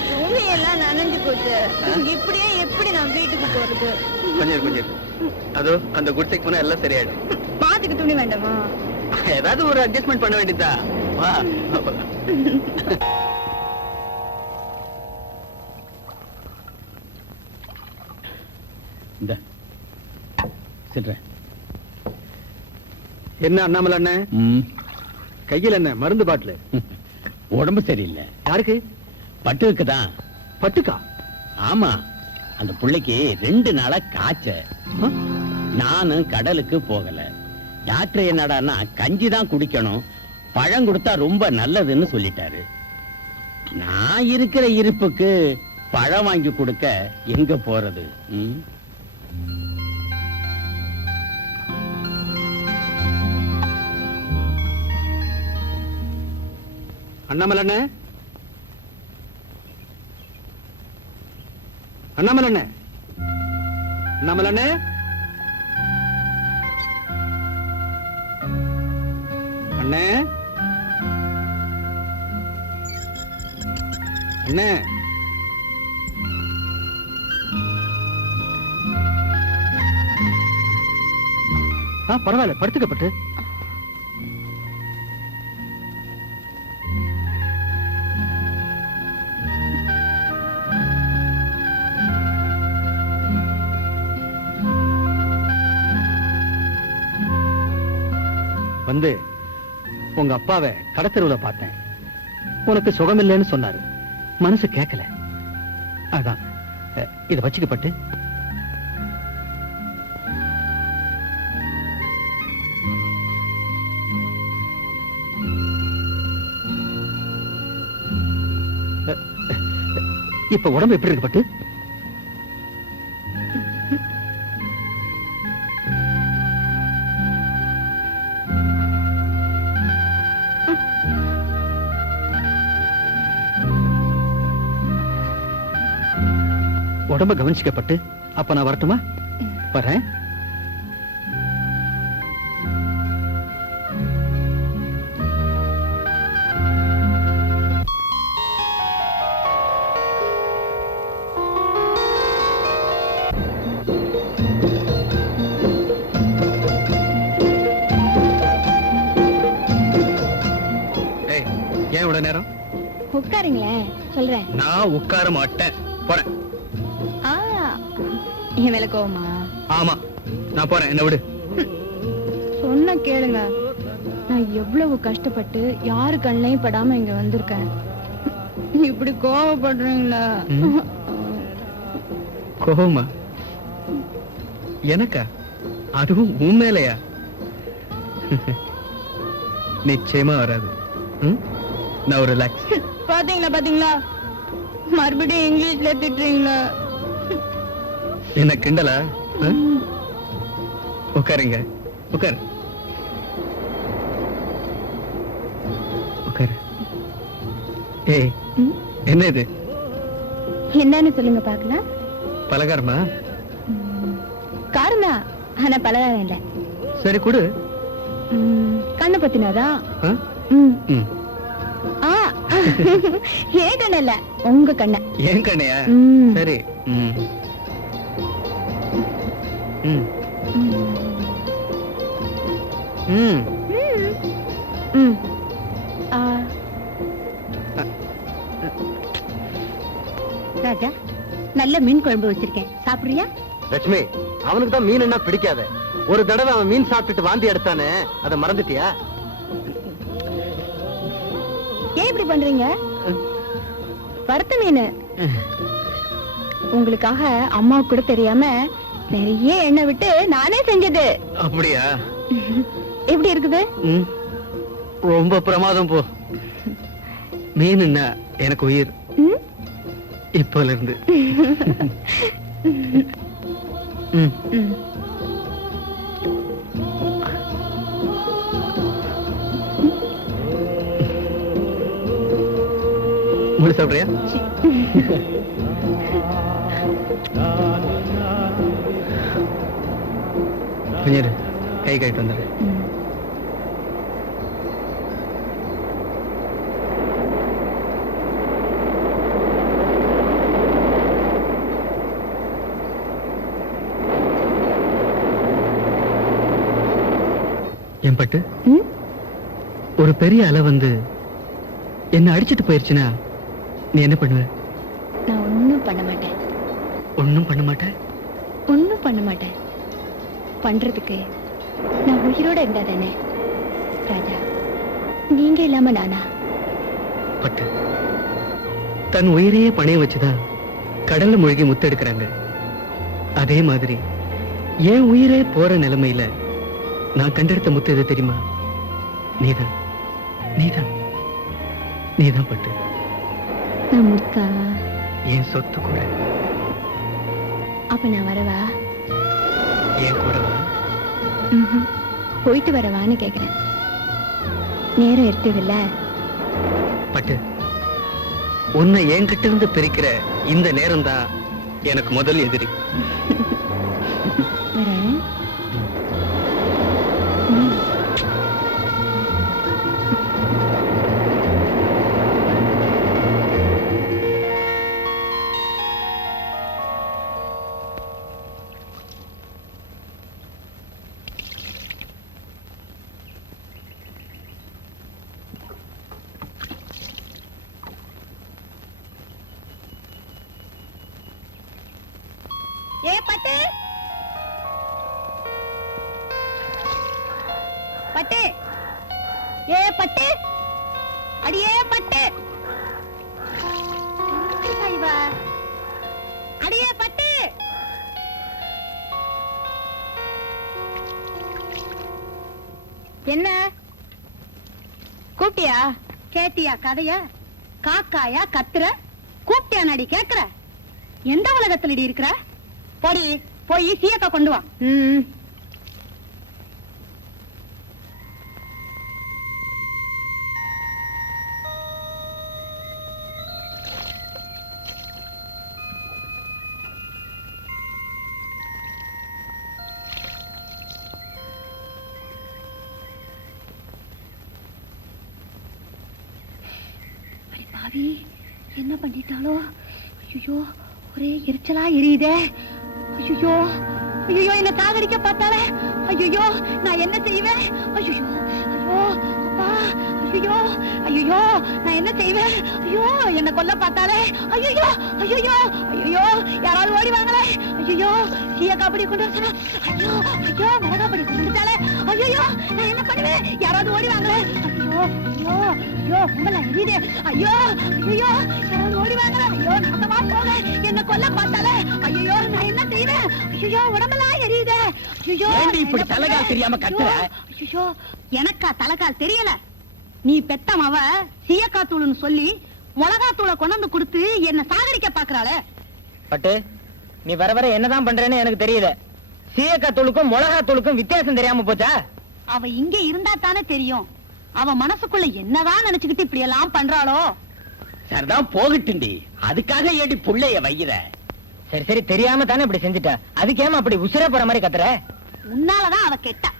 பூமியெல்லாம் நனைஞ்சு போச்சு. இப்படியே எப்படி நான் வீட்டுக்கு போறது? கொஞ்சம் கொஞ்சம் அதோ அந்த குடிசைக்கு போனா எல்லாம் சரியாயிடும். பாத்துக்கு துணி வேண்டாமா? ஏதாவது ஒரு அட்ஜஸ்ட்மெண்ட் பண்ண வேண்டியதா? வா. இந்த சில்ற. என்ன அண்ணாமலை அண்ணன் கையில் என்ன மருந்து பாட்டில்? உடம்பு சரியில்லை. யாருக்கு? பட்டுக்கு தான். பட்டுக்கா? ஆமா, அந்த புள்ளைக்கு 2 நாளா காய்ச்ச. நானும் கடலுக்கு போகல. டாக்டர் என்னடான்னா கஞ்சி தான் குடிக்கணும், பழம் கொடுத்தா ரொம்ப நல்லதுன்னு சொல்லிட்டாரு. நான் இருக்கிற இருப்புக்கு பழம் வாங்கி கொடுக்க எங்க போறது? அண்ணாமலை அண்ணன், அண்ணாமலை அண்ணன், அண்ணாமலை அண்ணன், அண்ணே அண்ணே, பரவாயில்ல படுத்துக்கப்பட்டு. வந்து உங்க அப்பாவை கடத்தெருவுல பார்த்தேன். உனக்கு சுகமில்லைன்னு சொன்னாரு. மனசு கேட்கல. அதான் இத வச்சுக்கப்பட்டு. இப்ப உடம்பு எப்படி இருக்கு பட்டு? உடம்ப கவனிச்சுக்கப்பட்டு. அப்ப நான் வரட்டுமா? வரேன். ஏன் இவ்வளவு நேரம்? உட்காருங்களேன், சொல்றேன். நான் உட்கார மாட்டேன். போறேன். என் மேல கோவமா? ஆமா, நான் போறேன். என்ன விடு. சொன்ன கேளுங்க. நான் எவ்வளவு கஷ்டப்பட்டு யாரு கண்ணையும் படாம இங்க வந்திருக்கேன். இப்படி கோவப்படுறீங்களா? கோவமா? எனக்கா? அதுவும் உன் மேலையா? நிச்சயமா வராது. நான் ஒரு ரிலாக்ஸ். பாத்தீங்களா பாத்தீங்களா, மறுபடியும் இங்கிலீஷ்ல திட்டுறீங்களா? என்ன கிண்டலா? உட்காருங்க. உட்காரு. உட்காரு. ஏய், என்ன இது? என்னன்னு சொல்லுங்க பாக்கலாம். பலகாரமா? காரமா, ஆனா பலகாரம் இல்ல. சரி கொடு. கண்ணை பத்தினாதான். ஏன் கண்ண இல்ல, உங்க கண்ண. ஏன் கண்ணையா? சரி. ராஜா, நல்ல மீன் குழம்பு வச்சிருக்கேன், சாப்பிடுறியா? லட்சுமி, அவனுக்கு தான் மீன் என்ன பிடிக்காத. ஒரு தடவை அவன் மீன் சாப்பிட்டுட்டு வாந்தி எடுத்தானே, அதை மறந்துட்டியா? ஏன் இப்படி பண்றீங்க? வறுத்த மீன் உங்களுக்காக அம்மாவுக்கு கூட தெரியாம நிறைய எண்ணெய் விட்டு நானே செஞ்சது. அப்படியா? எப்படி இருக்குது? ரொம்ப பிரமாதம். போ. மீன் என்ன எனக்கு உயிர் இப்போல இருந்து. முழு சாப்பிடுறியா? கொஞ்சம் கை கழிட்டு வந்துடு. என் பட்டு, ஒரு பெரிய அலை வந்து என்ன அடிச்சிட்டு போயிருச்சுன்னா நீ என்ன பண்ணுவ? நான் ஒண்ணும் பண்ண மாட்டேன். ஒண்ணும் பண்ண மாட்டேன்? ஒண்ணும் பண்ண மாட்டேன். பண்றதுக்கு நான் உயிரோட இருந்தா தானே ராஜா. நீங்க இல்லாம நானா? பட்டு, தன் உயிரையே பணைய வச்சுதான் கடல்ல மூழ்கி முத்தெடுக்கிறாங்க. அதே மாதிரி என் உயிரே போற நிலைமையில நான் கண்டெடுத்த முத்து எது தெரியுமா? நீதான். நீதான். நீதான் பட்டு. நான் முத்தா? என் சொத்து கூட. அப்ப நான் வரவா? ஏன் கூட வா? போயிட்டு வரவான்னு கேக்குறேன். நேரம் எடுத்ததில்ல. பட்டு, உன்னை என்கிட்ட இருந்து பிரிக்கிற இந்த நேரம் தான் எனக்கு முதல் எதிரி. வரேன். ஏ பட்டு, பட்டு, ஏ பட்டு, அடியே பட்டு. என்ன கூப்பிட்டியா? கேட்டியா கதைய? காக்காயா கத்துற? கூப்பிட்டியா நடி கேக்குற? எந்த உலகத்துல இருக்கிற? போடி போய் சீயக்கா கொண்டு வா. பாவி என்ன பண்ணிட்டாலோ? ஐயோ ஒரே எரிச்சலா எரியுதே. ஐயோ ஐயோ என்ன சாகடிக்க பார்த்தாலே. ஐயோ நான் என்ன செய்வேன்? ஐயோ ஐயோ அப்பா ஐயோ ஐயோ நான் என்ன செய்வேன்? ஐயோ என்ன கொல்ல பார்த்தாலே. ஐயோ ஐயோ ஐயோ யாராவது ஓடி வாங்களே. ஐயோ சீயக்காப்படி கொண்டு வர. ஐயோ ஐயோ மிளகாப்படி கொண்டு வந்துட்டாலே. ஐயோ நான் என்ன பண்ணுவேன்? யாராவது ஓடி வாங்களே. ஐயோ ஐயோ ஐயோ உங்களை எரியுதே. ஐயோ ஐயோ யாராவது ஓடி வாங்களே. ஐயோ நாசமா போக என்ன கொல்ல பார்த்தாலே. ஐயோ நான் என்ன செய்வேன்? ஐயோ உடம்பெல்லாம் எரியுதே. ஐயோ ஏண்டி இப்படி தலைகால் தெரியாம கத்துற? ஐயோ எனக்கா தலைகால் தெரியல. நீ பெத்தமவ சீயக்காத்தூள்னு சொல்லி மிளகாத்தூளை கொண்டு கொடுத்து என்ன சாகடிக்க பாக்குறாளே. பட்டு நீ வர வர என்னதான் பண்றேன்னு எனக்கு தெரியல. சீயக்காய் தூளுக்கும் மிளகாய் தூளுக்கும் வித்தியாசம் தெரியாம போச்சா? அவ இங்க இருந்தா தானே தெரியும். அவ மனசுக்குள்ள என்னதான் நினைச்சுக்கிட்டு இப்படி எல்லாம் பண்றாளோ. சரிதான் போகட்டுண்டி, அதுக்காக ஏடி புள்ளைய வைக்கிற? சரி சரி தெரியாம தானே இப்படி செஞ்சுட்டா. அதுக்கு ஏமா அப்படி உசுர போற மாதிரி கத்துற? உன்னாலதான் அவ கெட்டா.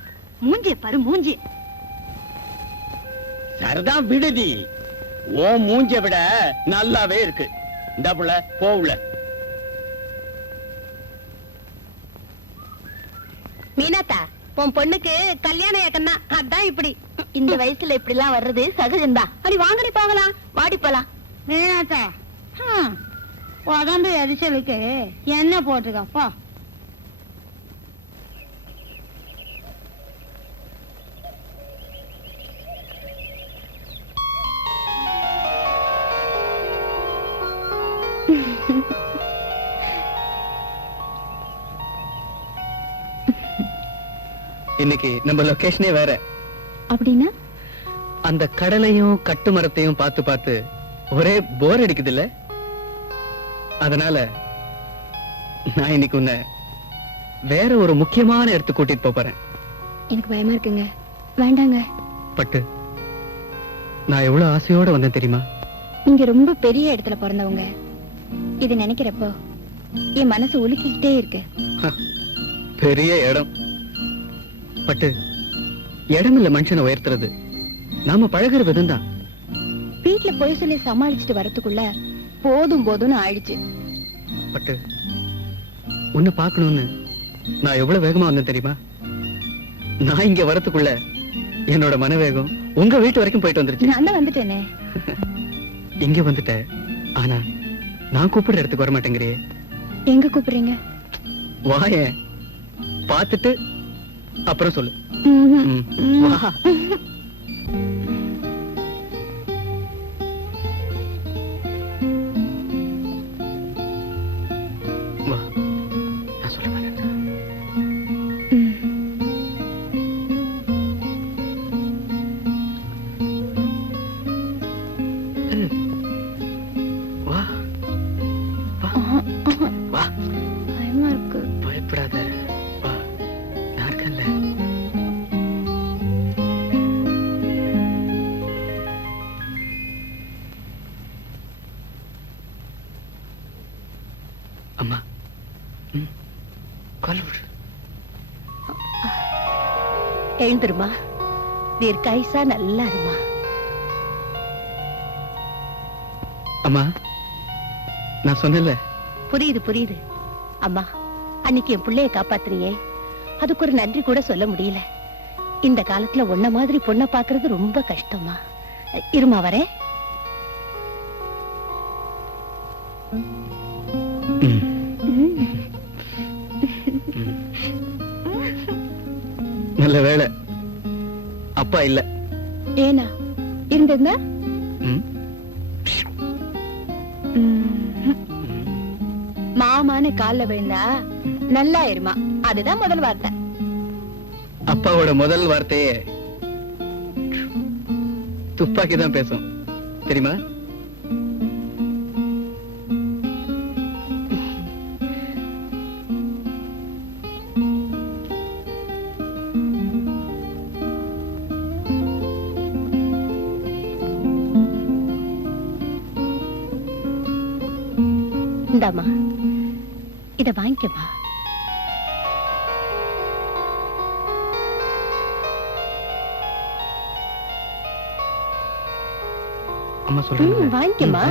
மூஞ்சி பாரு மூஞ்சி. சரிதான் விடுதி, ஓ மூஞ்ச விட நல்லாவே இருக்கு. இந்த புள்ள போவுல. மீனாத்தா உன் பொண்ணுக்கு கல்யாண ஏக்கன்னா அதான் இப்படி. இந்த வயசுல இப்படி எல்லாம் வர்றது சகஜம்தான். அடி வாங்கடி போகலாம், வாடி போலாம். மீனாத்தா உடம்பு எரிச்சலுக்கு என்ன போட்டுக்கப்பா. இன்னைக்கு நம்ம லொகேஷனே வேற. அப்படின்னா அந்த கடலையும் கட்டு மரத்தையும் பார்த்து பார்த்து ஒரே போர் அடிக்குது இல்ல? அதனால நான் இன்னைக்கு உன்னை வேற ஒரு முக்கியமான இடத்துக்கு கூட்டிட்டு போறேன். எனக்கு பயமா இருக்குங்க. வேண்டாங்க. பட்டு நான் எவ்வளவு ஆசையோட வந்தேன் தெரியுமா? நீங்க ரொம்ப பெரிய இடத்துல பிறந்தவங்க. இது நினைக்கிறப்போ என் மனசு உலுக்கிக்கிட்டே இருக்கு. பெரிய இடம் பட்டு, இடம் இல்ல மனுஷனை உயர்த்துறது, நாம பழகுற விதம் தான். வீட்டுல போய் சொல்லி சமாளிச்சுட்டு வரதுக்குள்ள போதும் போதும்னு ஆயிடுச்சு. பட்டு உன்னை பார்க்கணும்னு நான் எவ்வளவு வேகமா வந்தேன் தெரியுமா? நான் இங்க வரதுக்குள்ள என்னோட மனவேகம் உங்க வீட்டு வரைக்கும் போயிட்டு வந்துருச்சு. நான் தான் வந்துட்டேனே. இங்க வந்துட்டேன், ஆனா நான் கூப்பிடுற இடத்துக்கு வர மாட்டேங்கிறியே. எங்க கூப்பிடுறீங்க? வாயேன், பார்த்துட்டு அப்புறம் சொல்லு. வா. வா, நான் சொல்ல வரேன். வா வா வா. பயமா இருக்கு. பயப்படாத, வா, நான் இருக்கேன்ல. அம்மா, கால் விடு. எழுந்துருமா, தீர்க்காயுசா நல்லா இருமா. அம்மா, நான் சொன்னேன்ல. புரியுது புரியுது. அம்மா, அன்னைக்கு என் பிள்ளைய காப்பாத்துறியே, அதுக்கு ஒரு நன்றி கூட சொல்ல முடியல. இந்த காலத்துல உன்ன மாதிரி பொண்ணை பாக்குறது ரொம்ப கஷ்டமா. இருமா வரேன். நல்ல வேளை அப்பா இல்ல. ஏனா இருந்திருந்தா? மாமான்னு கால்ல விழுந்தா நல்லா இருமா, அதுதான் முதல் வார்த்தை. அப்பாவோட முதல் வார்த்தையே துப்பாக்கி தான் பேசும் தெரியுமா? இந்தாமா, இத வாங்கிக்கமா. அம்மா சொல்றேன், வாங்கிக்கமா.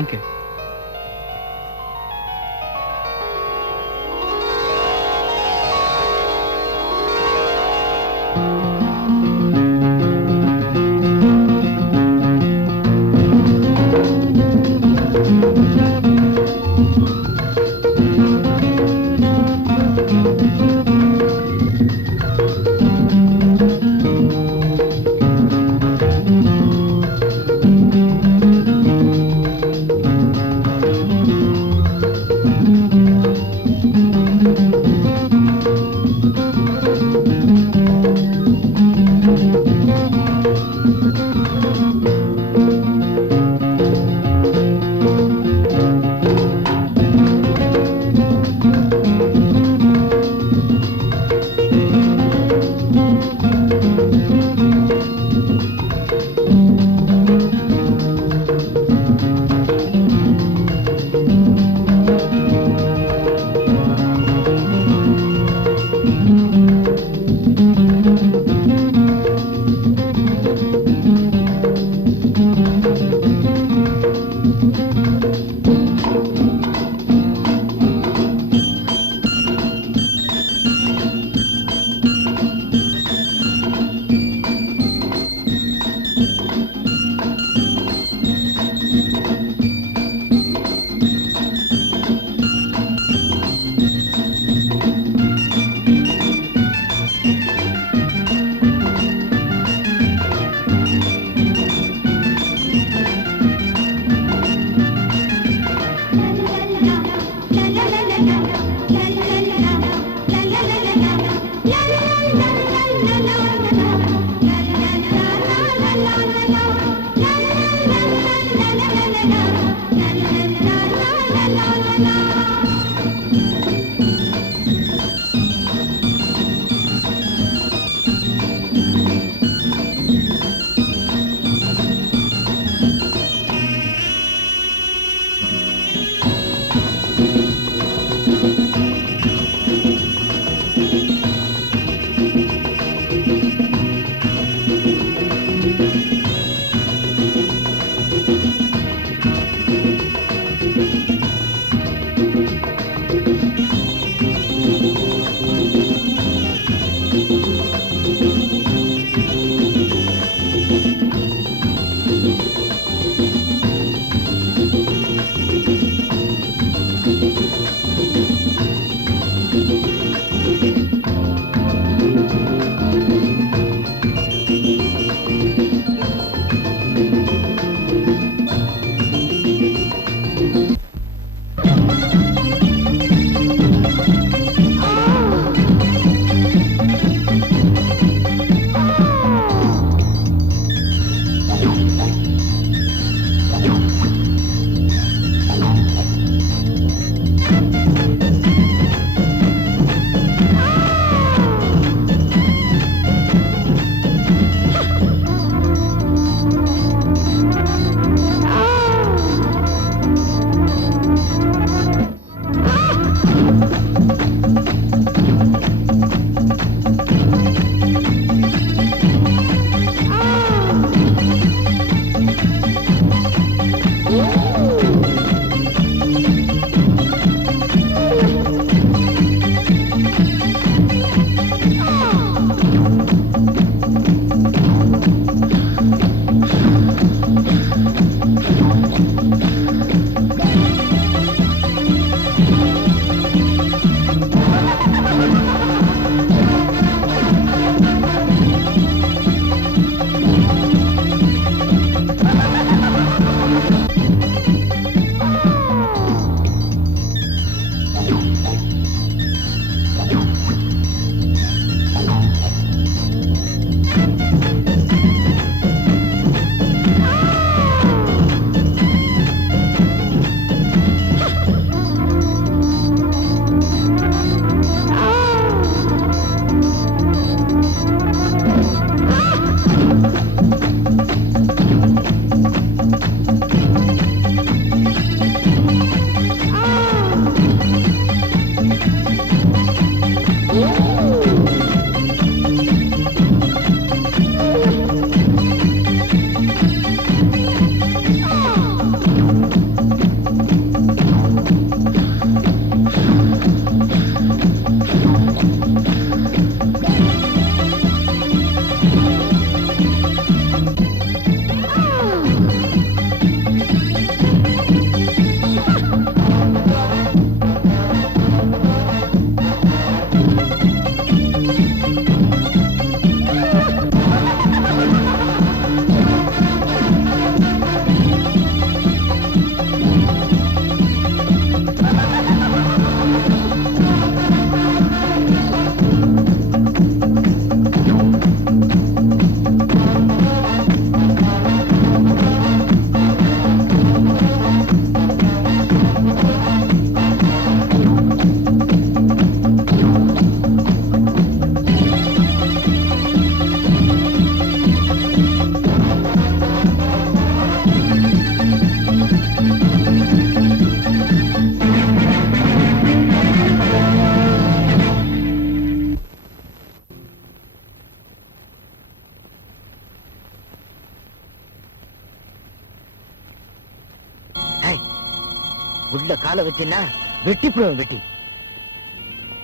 உள்ள காலை வச்சுன்னா வெட்டிப்புடுவேன் வெட்டி.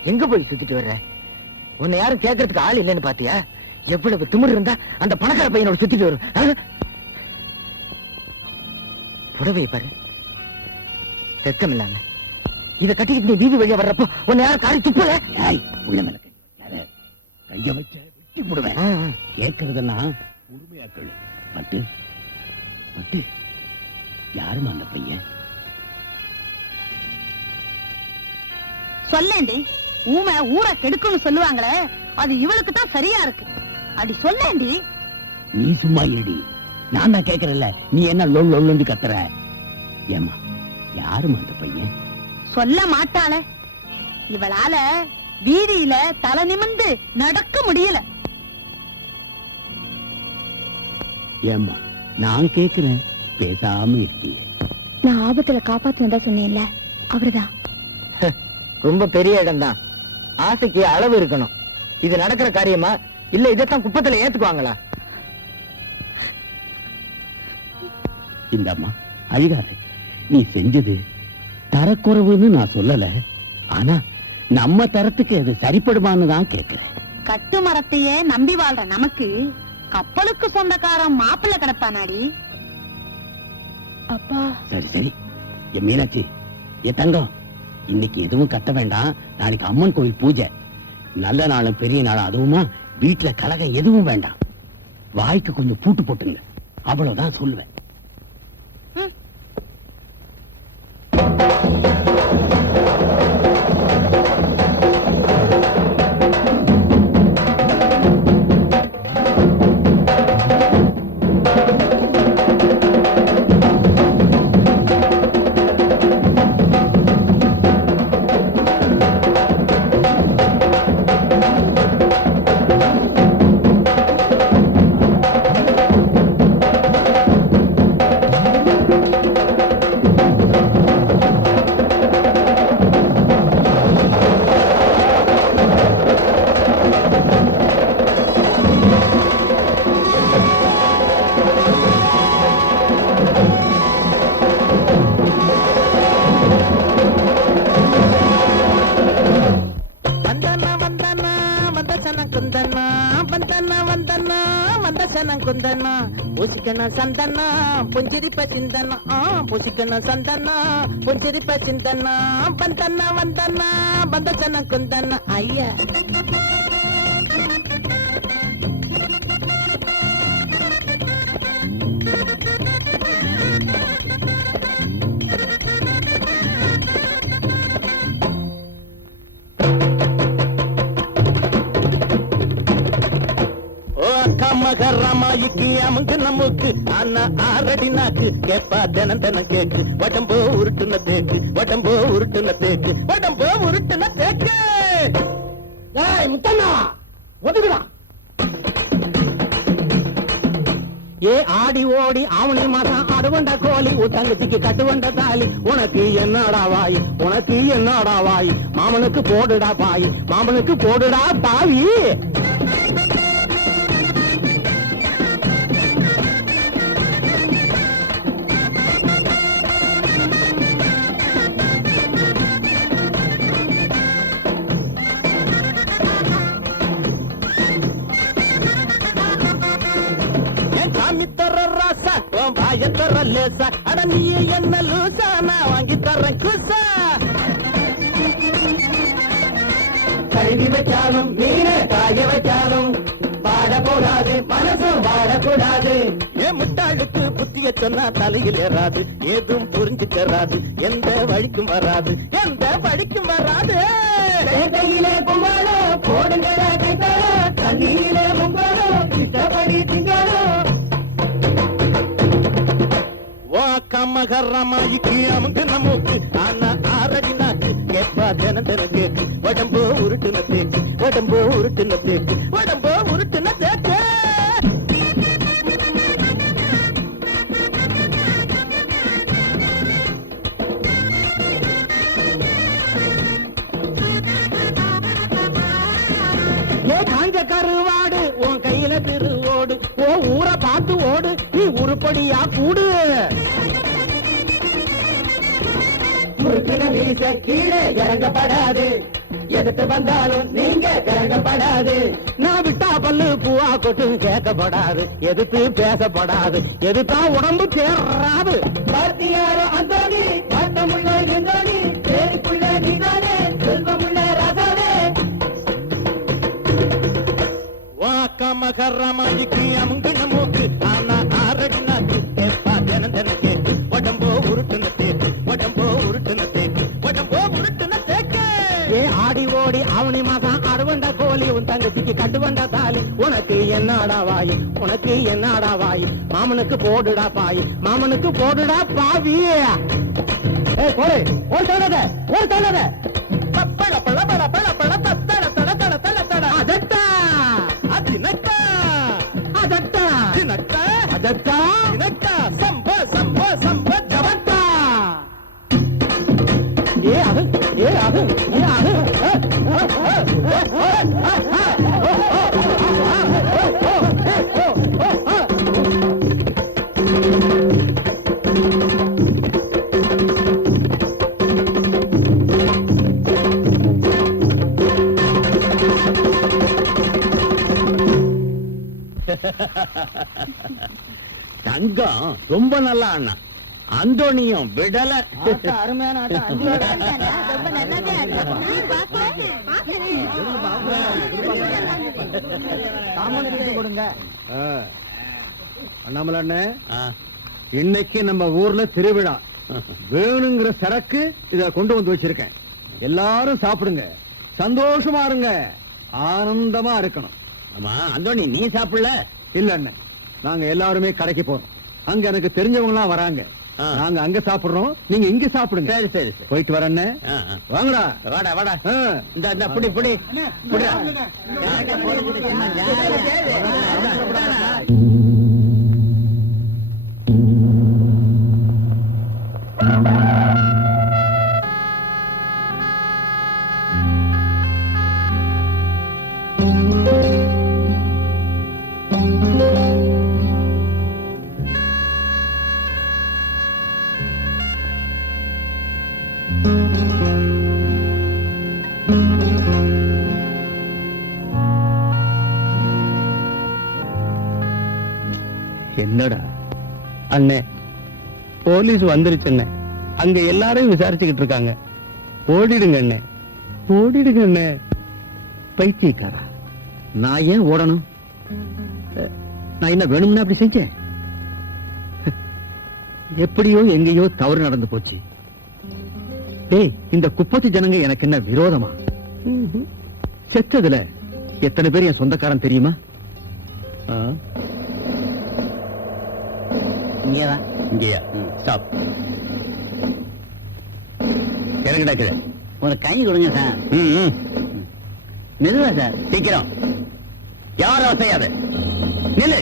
எங்க போய் சுத்திட்டு வர்ற? உன்னை யாரும் கேட்கறதுக்கு ஆள் இல்லைன்னு பாத்தியா? எவ்வளவு திமிரு இருந்தா அந்த பணக்கார பையனோட சுத்திட்டு வரும். புடவையை பாரு, வெக்கம் இல்லாம இத கட்டிக்கிட்டு நீ வீதி வழியா வர்றப்போ உன்னை யாரும் காரி துப்புல? உள்ள மிளகு கைய வச்ச வெட்டி போடுவேன். கேட்கறதுன்னா உரிமையாக்கள். பட்டு பட்டு யாருமா அந்த பையன்? சொல்லேண்டி, ஊமை ஊரை கெடுக்குன்னு சொல்லுவாங்களே, அது இவளுக்கு தான் சரியா இருக்கு. அடி சொல்லேண்டி. நீ சும்மா இருடி, நான் தான் கேட்கறேன்ல, நீ என்ன லொல் லொல்லுன்னு கத்துற? ஏமா யாருமா அந்த பையன்? சொல்ல மாட்டாளே, இவளால வீதியில தலை நிமிர்ந்து நடக்க முடியல. ஏமா நான் கேட்கிறேன், பேசாம இருக்கியே. நான் ஆபத்துல காப்பாத்தினதா சொன்னேன்ல, அவர்தான். ரொம்ப பெரிய இடம் தான், ஆசைக்கு அளவு இருக்கணும். இது நடக்கிற காரியமா இல்ல இதைத்தான் குப்பத்துல ஏத்துக்குவாங்களா? இந்தம்மா அழுகாது, நீ செஞ்சது தரக்குறைவுன்னு நான் சொல்லல, ஆனா நம்ம தரத்துக்கு அது சரிப்படுமான்னு தான் கேட்கிறேன். கட்டு மரத்தையே நம்பி வாழ்ற நமக்கு கப்பலுக்கு சொந்தக்காரன் மாப்பிள்ள கிடப்பானாடி. அப்பா சரி சரி, என் மீனாட்சி, என் தங்கம், இன்னைக்கு எதுவும் கட்ட வேண்டாம். நாளைக்கு அம்மன் கோயில் பூஜை, நல்ல நாளும் பெரிய நாளும், அதுவுமா வீட்டுல கலகம் எதுவும் வேண்டாம். வாய்க்கு கொஞ்சம் பூட்டு போட்டுங்க, அவ்வளவுதான் சொல்லுவேன். சந்தனா பொஞ்சிரிப்ப சிந்தனா பொசிக்கணும் சந்தனா பொஞ்சிரிப்ப சிந்தனா பந்தனா வந்தனா பந்தசன குந்தனா ஐயா. மகரமாயிக்கு அமுக்கு நமக்கு ஆனா ஆரடி நாக்கு கேப்பா தினம் தினம் கேக்கு வடம்போ உருட்டுன தேக்கு வடம்போ உருட்டுன தேக்கு வடம்போ உருட்டுன தேக்கு. முத்தண்ணா ஒதுக்குதான். ஏ ஆடி ஓடி ஆவணி மாசம் அடுவண்ட கோழி ஊத்தங்கத்துக்கு கட்டுவண்ட தாலி உனக்கு என்னடா வாய் உனக்கு என்னடா வாய் மாமனுக்கு போடுடா பாய் மாமனுக்கு போடுடா பாவி. அட நீ என்ன லூசா நான் வாங்கி தரேன் குசா. கழுவி வைக்காலும் மீனே காய வைக்காலும் பாடக்கூடாது மனசும் பாடக்கூடாது. என் முட்டாளுக்கு புத்திய சொன்னா தலையில் ஏறாது ஏதும் புரிஞ்சுக்கறாது எந்த வழிக்கும் வராது எந்த வழிக்கும் வராது. கையிலே கும்பாலோ போடுங்கடா கைத்தாலோ தண்ணியிலே முங்காலோ இஷ்டப்படி திங்காலோ. மகரமாயிக்கு அமுக்கு நமக்கு ஆனா ஆரடி நாக்கு கேப்பா தினம் தினம் கேக்கு உடம்போ உருட்டுன தேக்கு உடம்போ உருட்டுன தேக்கு உடம்போ உருட்டுன தேக்கு. ஏ காஞ்ச கருவாடு உன் கையில திருவோடு ஓ ஊரை பார்த்து ஓடு நீ உருப்படியா கூடு. மீச கீழே இறங்கப்படாது, எதுக்கு வந்தாலும் நீங்க இறங்கப்படாது. நான் விட்டா பல்லு பூவா கொட்டு கேட்கப்படாது, எதுக்கு பேசப்படாது, எதுதான் உடம்பு தேர்றாது. பாத்தியாரோ அந்தோணி, பாட்டமுள்ள நின்றோணி, பேருக்குள்ள நீதானே, செல்வமுள்ள ராசாவே. வாக்கமகரமாஜிக்கு அமுங்கின மூக்கு, ஆனா ஆரடி நாக்கு கேப்பா தினந்தனக்கு. உடம்போ உருட்டுன தேக்கு, உடம்போ உருட்டுன தேக்கு, உடம்போ உருட்டுன தேக்கு. ஏ ஆடி ஓடி ஆவணி மாசம் அறுவண்ட கோழி, உன் தங்கச்சிக்கு கட்டுவண்ட தாலி. உனக்கு என்னடா வாயி, உனக்கு என்னடா வாயி, மாமனுக்கு போடுடா பாயி, மாமனுக்கு போடுடா பாவி. ஏ போடு, ஒரு தடவை, ஒரு தடவை. பப்பள பள பள பள பள தத்தட தட தட தட தட. அதட்டா அதினட்டா, அதட்டா தினட்டா, அதட்டா தினட்டா, சம்ப சம்ப சம்ப ஜவட்டா. ஏ அது, ஏ அது, ஏ அது. தங்கம் ரொம்ப நல்லா அண்ணா, அந்தோனியும் விடல. அருமையான ஆட்டம். ரொம்ப நல்லாவே கொடுங்க. அண்ணாமலை அண்ணே, ஆ, இன்னைக்கு நம்ம ஊர்ல திருவிழா. வேணுங்கிற சரக்கு இத கொண்டு வந்து வச்சிருக்கேன். எல்லாரும் சாப்பிடுங்க, சந்தோஷமா இருங்க, ஆனந்தமா இருக்கணும். ஆமா அந்தோனி, நீ சாப்பிடல? இல்ல அண்ணே, நாங்க எல்லாருமே கடைக்கு போறோம். அங்க எனக்கு தெரிஞ்சவங்க எல்லாம் வராங்க. ஆ. நாங்க அங்க சாப்பிடுறோம், நீங்க இங்க சாப்பிடுங்க. சரி சரி சரி. போயிட்டு வரேன். ஆ, ஆ. வாங்கடா. வாடா வாடா. ஆ. இந்த புடி புடி புடிடா. என்னடா அண்ணே, போலீஸ் வந்துருச்சு அண்ணே. அங்க எல்லாரையும் விசாரிச்சுக்கிட்டு இருக்காங்க. ஓடிடுங்க அண்ணே, ஓடிடுங்க அண்ணே. பைத்தியக்காரா, நான் ஏன் ஓடணும்? நான் என்ன வேணும்னா அப்படி செஞ்சேன்? எப்படியோ எங்கேயோ தவறு நடந்து போச்சு. டேய், இந்த குப்பத்து ஜனங்க எனக்கு என்ன விரோதமா? செத்ததுல எத்தனை பேர் என் சொந்தக்காரன் தெரியுமா? இங்கேதான். இங்கேயா? ஸ்டாப். இறங்கடா கீழே. ஒரு கை கொடுங்க சார். நில்லுடா சார், சீக்கிரம். யாரும் அசையாத. நில்லு.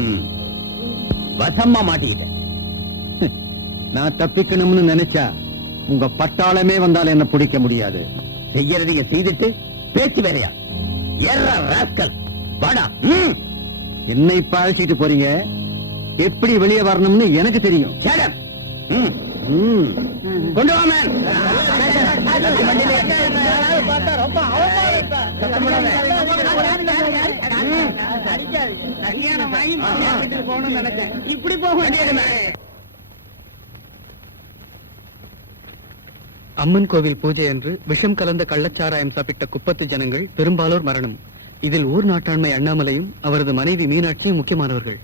ம். வசமா மாட்டிக்கிட்டேன். நான் தப்பிக்கணும்னு நினைச்சா உங்க பட்டாளமே வந்தாலும் என்ன பிடிக்க முடியாது. செய்யறதைய செய்துட்டு பேச்சு வேறையா? ஏறா ராஸ்கல். வாடா. என்னை இப்ப அழைச்சிட்டு போறீங்க, எப்படி வெளியே வரணும்னு எனக்கு தெரியும். Shut up. கொண்டு வா மேன். இப்படி போக வேண்டியது. அம்மன் கோவில் பூஜை அன்று விஷம் கலந்த கள்ளச்சாராயம் சாப்பிட்ட குப்பத்து ஜனங்கள் பெரும்பாலோர் மரணம். இதில் ஊர் நாட்டாண்மை அண்ணாமலையும் அவரது மனைவி மீனாட்சியும் முக்கியமானவர்கள்.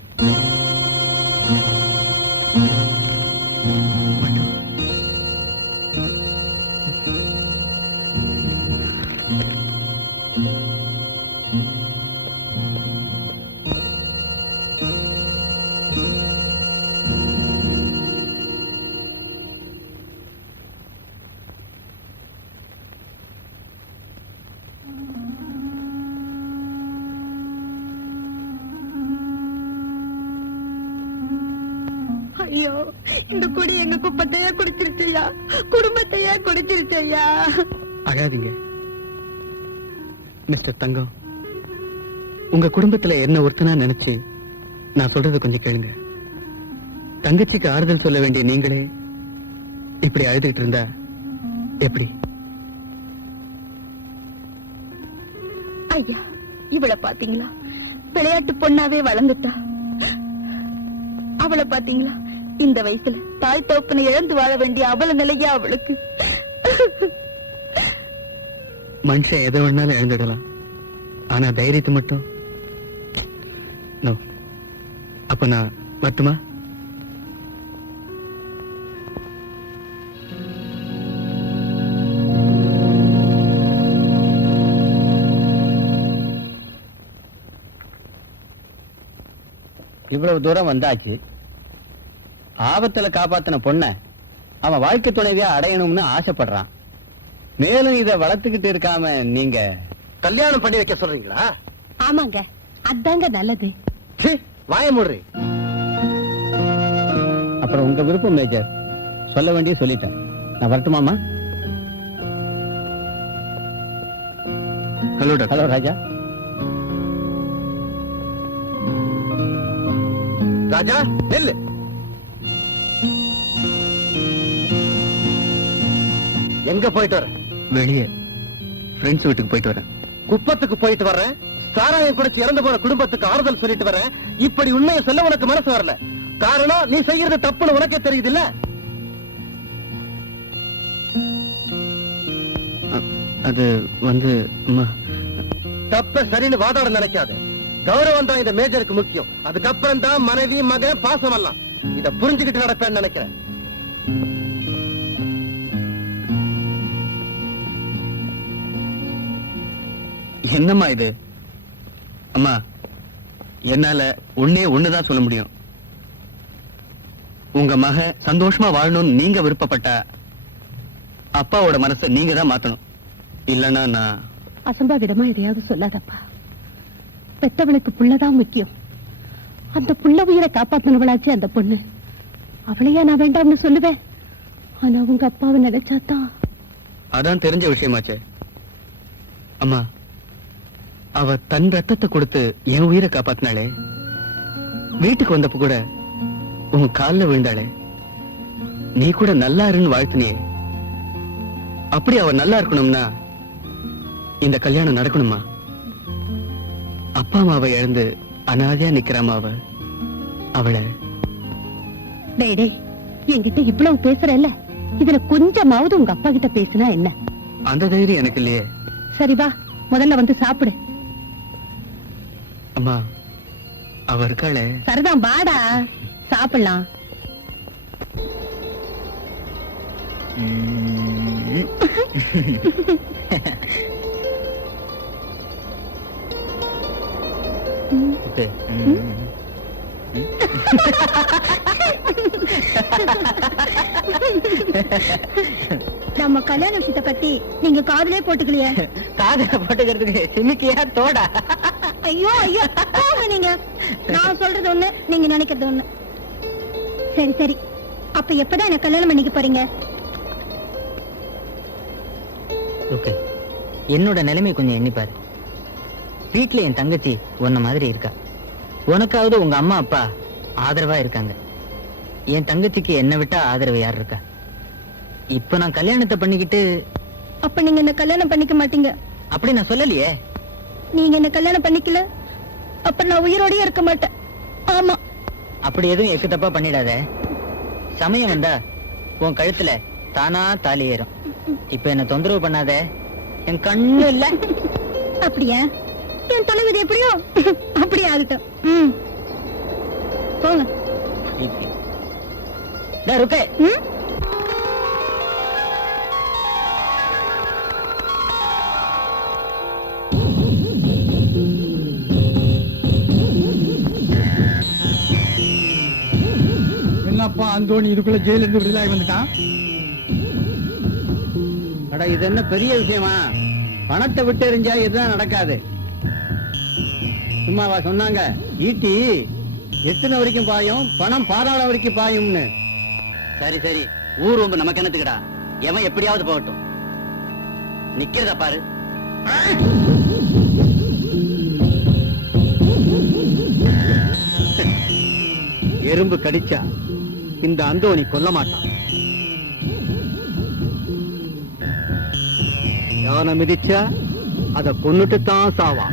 ஐயோ, இந்த குடி எங்க குப்பத்தையே குடிச்சிருச்சையா, குடும்பத்தையே குடிச்சிருச்சையா. அழாதீங்க மிஸ்டர் தங்கம். உங்க குடும்பத்துல என்ன ஒருத்தனா நினைச்சு நான் சொல்றது கொஞ்சம் கேளுங்க. தங்கச்சிக்கு ஆறுதல் சொல்ல வேண்டிய நீங்களே இப்படி அழுதுட்டு இருந்தா எப்படி? ஐயா, இவளை பாத்தீங்களா? விளையாட்டு பொண்ணாவே வளர்ந்துட்டா. அவளை பாத்தீங்களா? இந்த வயசுல தாய் தோப்பனை இழந்து வாழ வேண்டிய அவல நிலையா அவளுக்கு. மனுஷன் எதை வேணாலும் இழந்துடலாம், ஆனா தைரியத்தை மட்டும் நோ. அப்ப நான் வரட்டுமா? இவ்வளவு தூரம் வந்தாச்சு. ஆபத்துல காப்பாத்தின பொண்ண அவன் வாழ்க்கை துணைவியா அடையணும்னு ஆசைப்படுறான். மேலும் இத வளர்த்துக்கிட்டு இருக்காம நீங்க கல்யாணம் பண்ணி வைக்க சொல்றீங்களா? ஆமாங்க, அதாங்க நல்லது. வாய மூடுறி. அப்புறம் உங்க விருப்பம் மேஜர். சொல்ல வேண்டிய சொல்லிட்டேன். நான் வரட்டுமாமா? Hello doctor. Hello Raja. Raja நெல்லு. எங்க போயிட்டு வர? வெளியே ஃப்ரெண்ட்ஸ் வீட்டுக்கு போயிட்டு வரேன். குப்பத்துக்கு போயிட்டு வர்றேன். சாராயம் குடிச்சு இறந்து போன குடும்பத்துக்கு ஆறுதல் சொல்லிட்டு வரேன். இப்படி உண்மையை சொல்ல உனக்கு மனசு வரல. காரணம் நீ செய்யறது தப்புன்னு உனக்கே தெரியுது இல்ல? அது வந்து அம்மா, தப்ப சரின்னு வாதாட நினைக்காது. கௌரவம் தான் இந்த மேஜருக்கு முக்கியம். அதுக்கப்புறம் தான் மனைவி மகன் பாசம் எல்லாம். இத புரிஞ்சுக்கிட்டு நடப்பேன்னு நினைக்கிறேன். என்னம்மா இது? அம்மா, என்னால ஒண்ணுதான் சொல்ல முடியும். உங்க மக சந்தோஷமா வாழணும்னு நீங்க விருப்பப்பட்ட அப்பாவோட மனசை நீங்க தான் மாத்தணும். இல்லன்னா நான் அசம்பாவிதமா எதையாவது சொல்லாதப்பா. பெத்தவளுக்கு புள்ளதான் முக்கியம். அந்த புள்ள உயிரை காப்பாத்தினவளாச்சு அந்த பொண்ணு. அவளையா நான் வேண்டாம்னு சொல்லுவேன். ஆனா உங்க அப்பாவை நினைச்சாதான். அதான் தெரிஞ்ச விஷயமாச்சே. அம்மா, அவ தன் ரத்தத்தை கொடுத்து என் உயிரை காப்பாத்தினாளே. வீட்டுக்கு வந்தப்ப கூட உன் கால்ல விழுந்தாளே. நீ கூட நல்லா இருன்னு வாழ்த்தினியே. அப்படி அவ நல்லா இருக்கணும்னா இந்த கல்யாணம் நடக்கணுமா? அப்பா அம்மாவை இழந்து அனாதையா நிக்கிறாமா அவளை. டேய் டேய், என்கிட்ட இவ்வளவு பேசுறல்ல, இதுல கொஞ்சமாவது உங்க அப்பா கிட்ட பேசினா என்ன? அந்த தைரியம் எனக்கு இல்லையே. சரி வா, முதல்ல வந்து சாப்பிடு. அம்மா, அவ இருக்காளே. சரிதான், வாடா சாப்பிடலாம். நம்ம கல்யாண விஷயத்தை பத்தி நீங்க காதுலே போட்டுக்கலையே. காதல போட்டுக்கிறதுக்கு சிமிக்கியா தோடா? ஐயோ ஐயோ, போங்க நீங்க. நான் சொல்றது ஒண்ணு, நீங்க நினைக்கிறது ஒண்ணு. சரி சரி, அப்ப எப்பதான் என்ன கல்யாணம் பண்ணிக்க போறீங்க? ஓகே, என்னோட நிலைமை கொஞ்சம் எண்ணிப்பாரு. வீட்டுல என் தங்கச்சி உன்ன மாதிரி இருக்கா. உனக்காவது உங்க அம்மா அப்பா ஆதரவா இருக்காங்க. என் தங்கச்சிக்கு என்ன விட்டா ஆதரவு யார் இருக்கா? இப்ப நான் கல்யாணத்தை பண்ணிக்கிட்டு. அப்ப நீங்க என்ன கல்யாணம் பண்ணிக்க மாட்டீங்க? அப்படி நான் சொல்லலையே. நீங்க என்ன கல்யாணம் பண்ணிக்கல, அப்ப நான் உயிரோடயே இருக்க மாட்டேன். ஆமா. அப்படி எதுவும் எக்கு தப்பா பண்ணிடாத. சமயம் வந்தா உன் கழுத்துல தானா தாலி ஏறும். இப்ப என்ன தொந்தரவு பண்ணாத. என் கண்ணு இல்ல. அப்படியா? என் தலைவிதி எப்படியோ அப்படியே ஆகட்டும். போங்க. ருக்கே. என்னப்பா அந்தோணி இதுக்குள்ள ஜெயில இருந்து விடுதலாகி வந்துட்டான்? அட, இது என்ன பெரிய விஷயமா? பணத்தை விட்டு எறிஞ்சா இதுதான் நடக்காது. சும்மாவா சொன்னாங்க? ஈட்டி எத்தனை வரைக்கும் பாயும், பணம் பாதாள வரைக்கும் பாயும்னு. சரி சரி, ஊர் ரொம்ப நமக்கு என்னத்துக்குடா? எவன் எப்படியாவது போகட்டும். நிக்கிறத பாரு. எறும்பு கடிச்சா இந்த அந்தோணி கொல்ல மாட்டான். யானை மிதிச்சா அத கொன்னுட்டு தான் சாவா.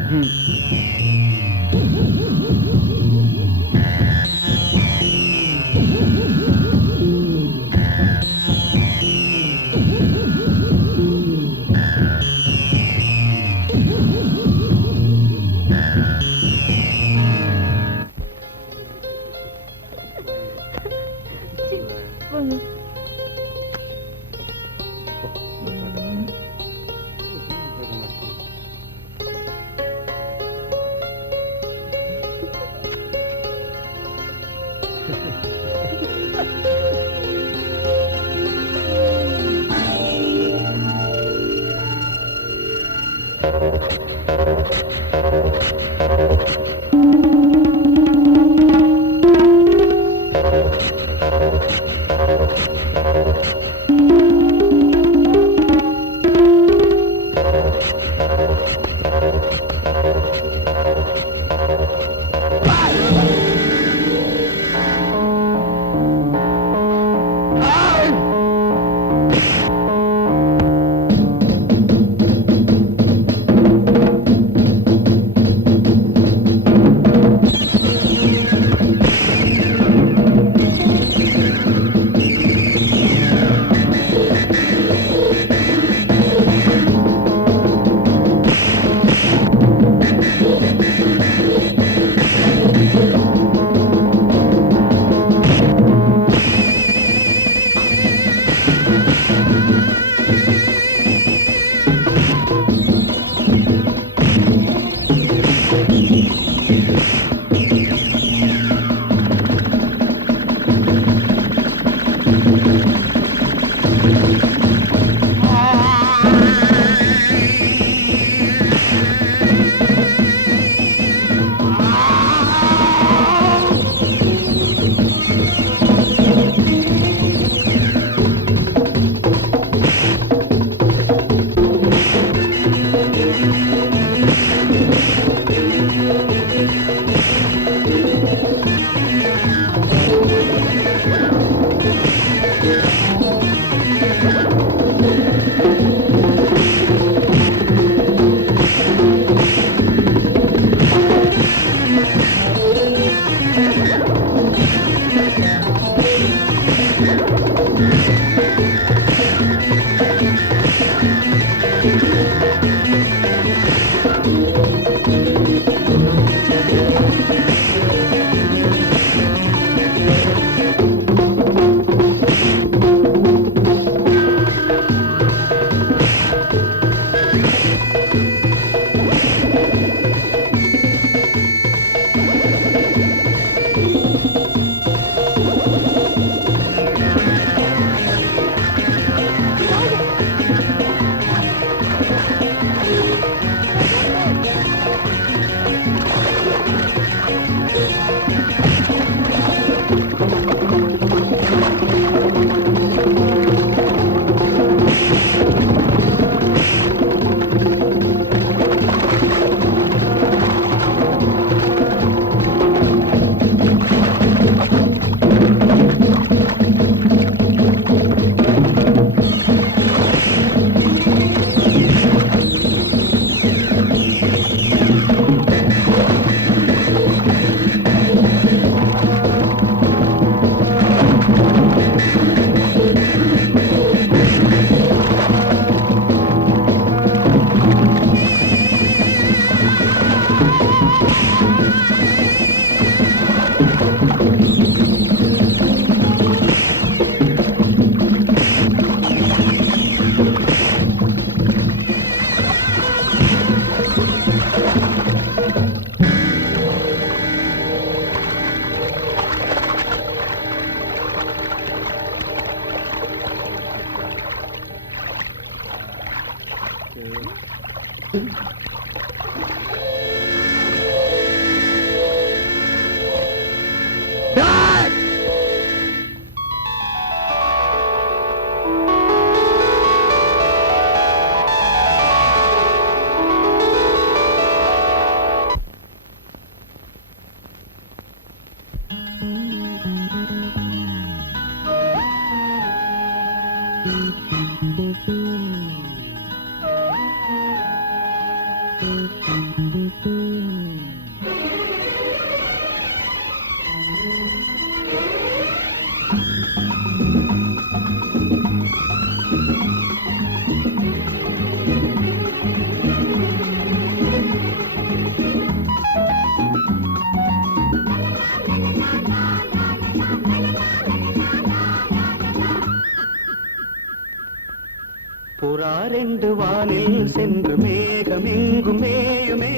புறாரெண்டு வானில் சென்று மேகம் எங்கும் மேயுமே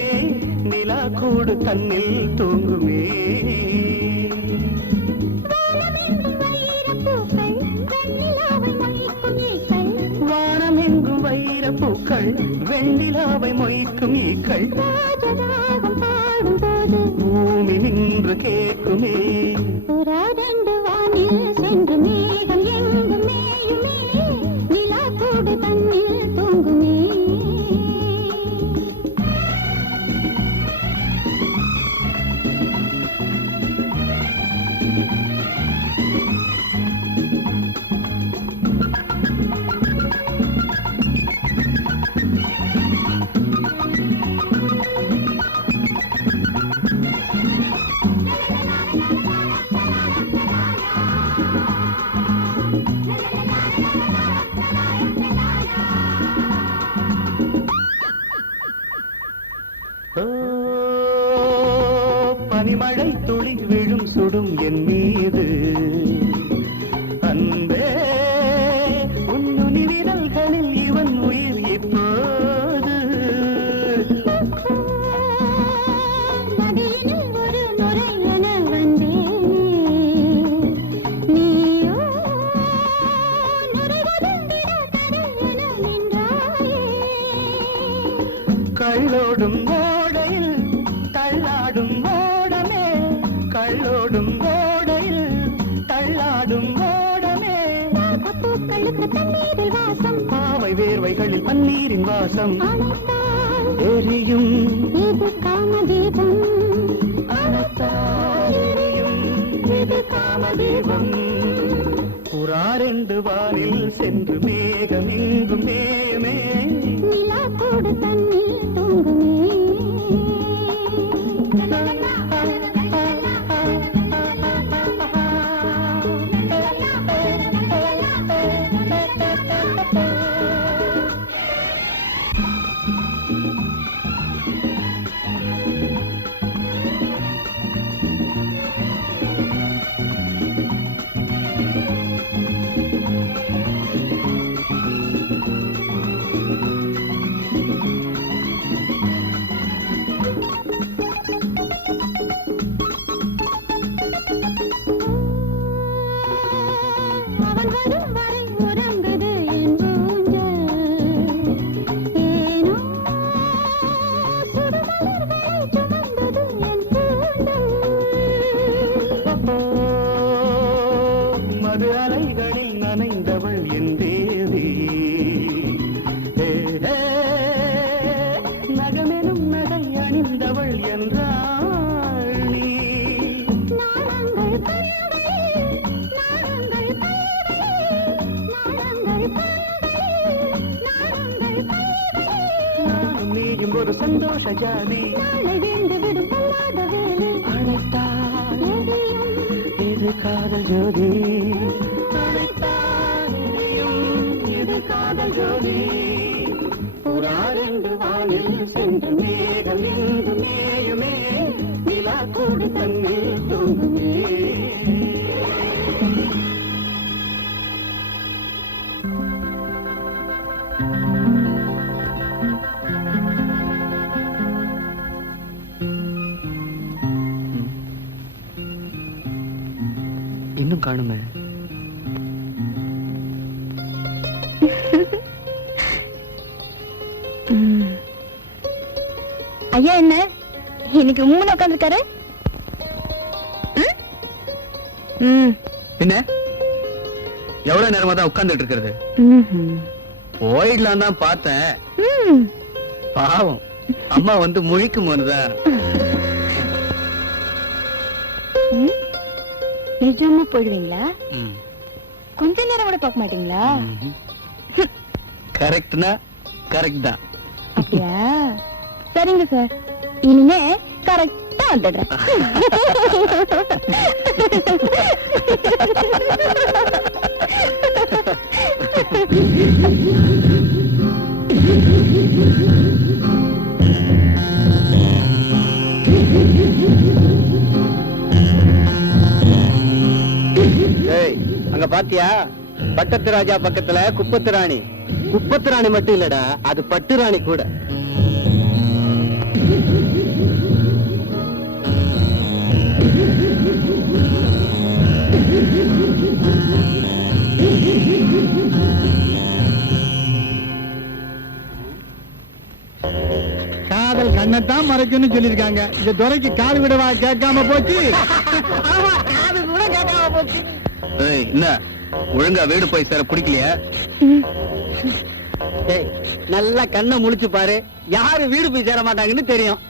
நிலா கூடு தன்னில் தூங்குமே வானம் எங்கும் வைரப்பூக்கள் வெண்ணிலாவை மொய்க்கும் ஈக்கள் பூமி நின்று கேட்குமே புறாரெண்டு வானில் சென்று மேகம் எங்கும் மேயுமே நிலா கூடு தன்னில் தூங்குமே பனிமழை துளி விழும் சுடும் என் மீது அன்பே உன்னுனி விரல்களில் இவன் உயிர் இப்போது நதியினில் ஒரு முறை என வந்தேன் நீயோ நுரைவதந்திட கடல் என நின்றாயே கள்ளோடும் ஓடையில் தள்ளாடும் ஓடமே கள்ளோடும் ஓடையில் தள்ளாடும் ஓடமே பூக்களுக்கு தண்ணீரில் வாசம் பாவை வேர்வைகளில் பன்னீரின் வாசம் அணைத்தால் எரியும் இது காமதீபம் அணைத்தால் எரியும் இது காமதீபம் புறாரெண்டு வானில் சென்று மேகம் எங்கும் மேயுமே நிலா கூடு தண்ணீர் தூங்குமே அவன் வரும் வரை உறங்குது என் ஊஞ்சல் ஏனோ சுடுமலர்களை சுமந்தது என் கூந்தல் மது அலைகளில் நனைந்தவள் என் தேவி நகமெனும் நகை அணிந்தவள் என்றாள் நீ நாளங்கள் பல்வழி நாளங்கள் பல்வழி நாளங்கள் பல்வழி நாளங்கள் பல்வழி நானும் நீயும் ஒரு சந்தோஷ ஜாதி நாளை வீழ்ந்து விடும் பொல்லாத வேலை அழைத்தால் எரியும் இது காதல் ஜோதி அழைத்தால் எரியும் இது காதல் ஜோதி புறாரெண்டு வானில் சென்று மேகம் இங்கு மேயுமே நிலா கூடு தன்னில் தூங்குமே இன்னும் காணுமே. ஐயா என்ன இன்னைக்கு மூணு உட்காந்துருக்காரு என்ன எவ்வளவு நேரமா தான் உட்கார்ந்துட்டு இருக்கிறது? போயிடலாம் தான் பார்த்தேன். பாவம் அம்மா வந்து முழிக்கும் போதுதான். நிஜமா போயிடுவீங்களா? கொஞ்ச நேரம் கூட பார்க்க மாட்டீங்களா? கரெக்ட்னா கரெக்ட் தான். அப்படியா? சரிங்க சார், இனிமே கரெக்டா வந்துடுறேன். அங்க பாத்தியா? பட்டத்து ராஜா பக்கத்துல குப்பத்து ராணி குப்பத்து ராணி மட்டும் இல்லடா, அது பட்டு ராணி கூட. காதல் கண்ணத்தான் மறைக்கும்னு சொல்லிருக்காங்க. இந்த துறைக்கு காது விடவா கேட்காம போச்சு. என்ன ஒழுங்கா வீடு போய் சேர பிடிக்கலையா? டேய், நல்லா கண்ணை முழிச்சு பாரு, யாரு வீடு போய் சேர மாட்டாங்கன்னு தெரியும்.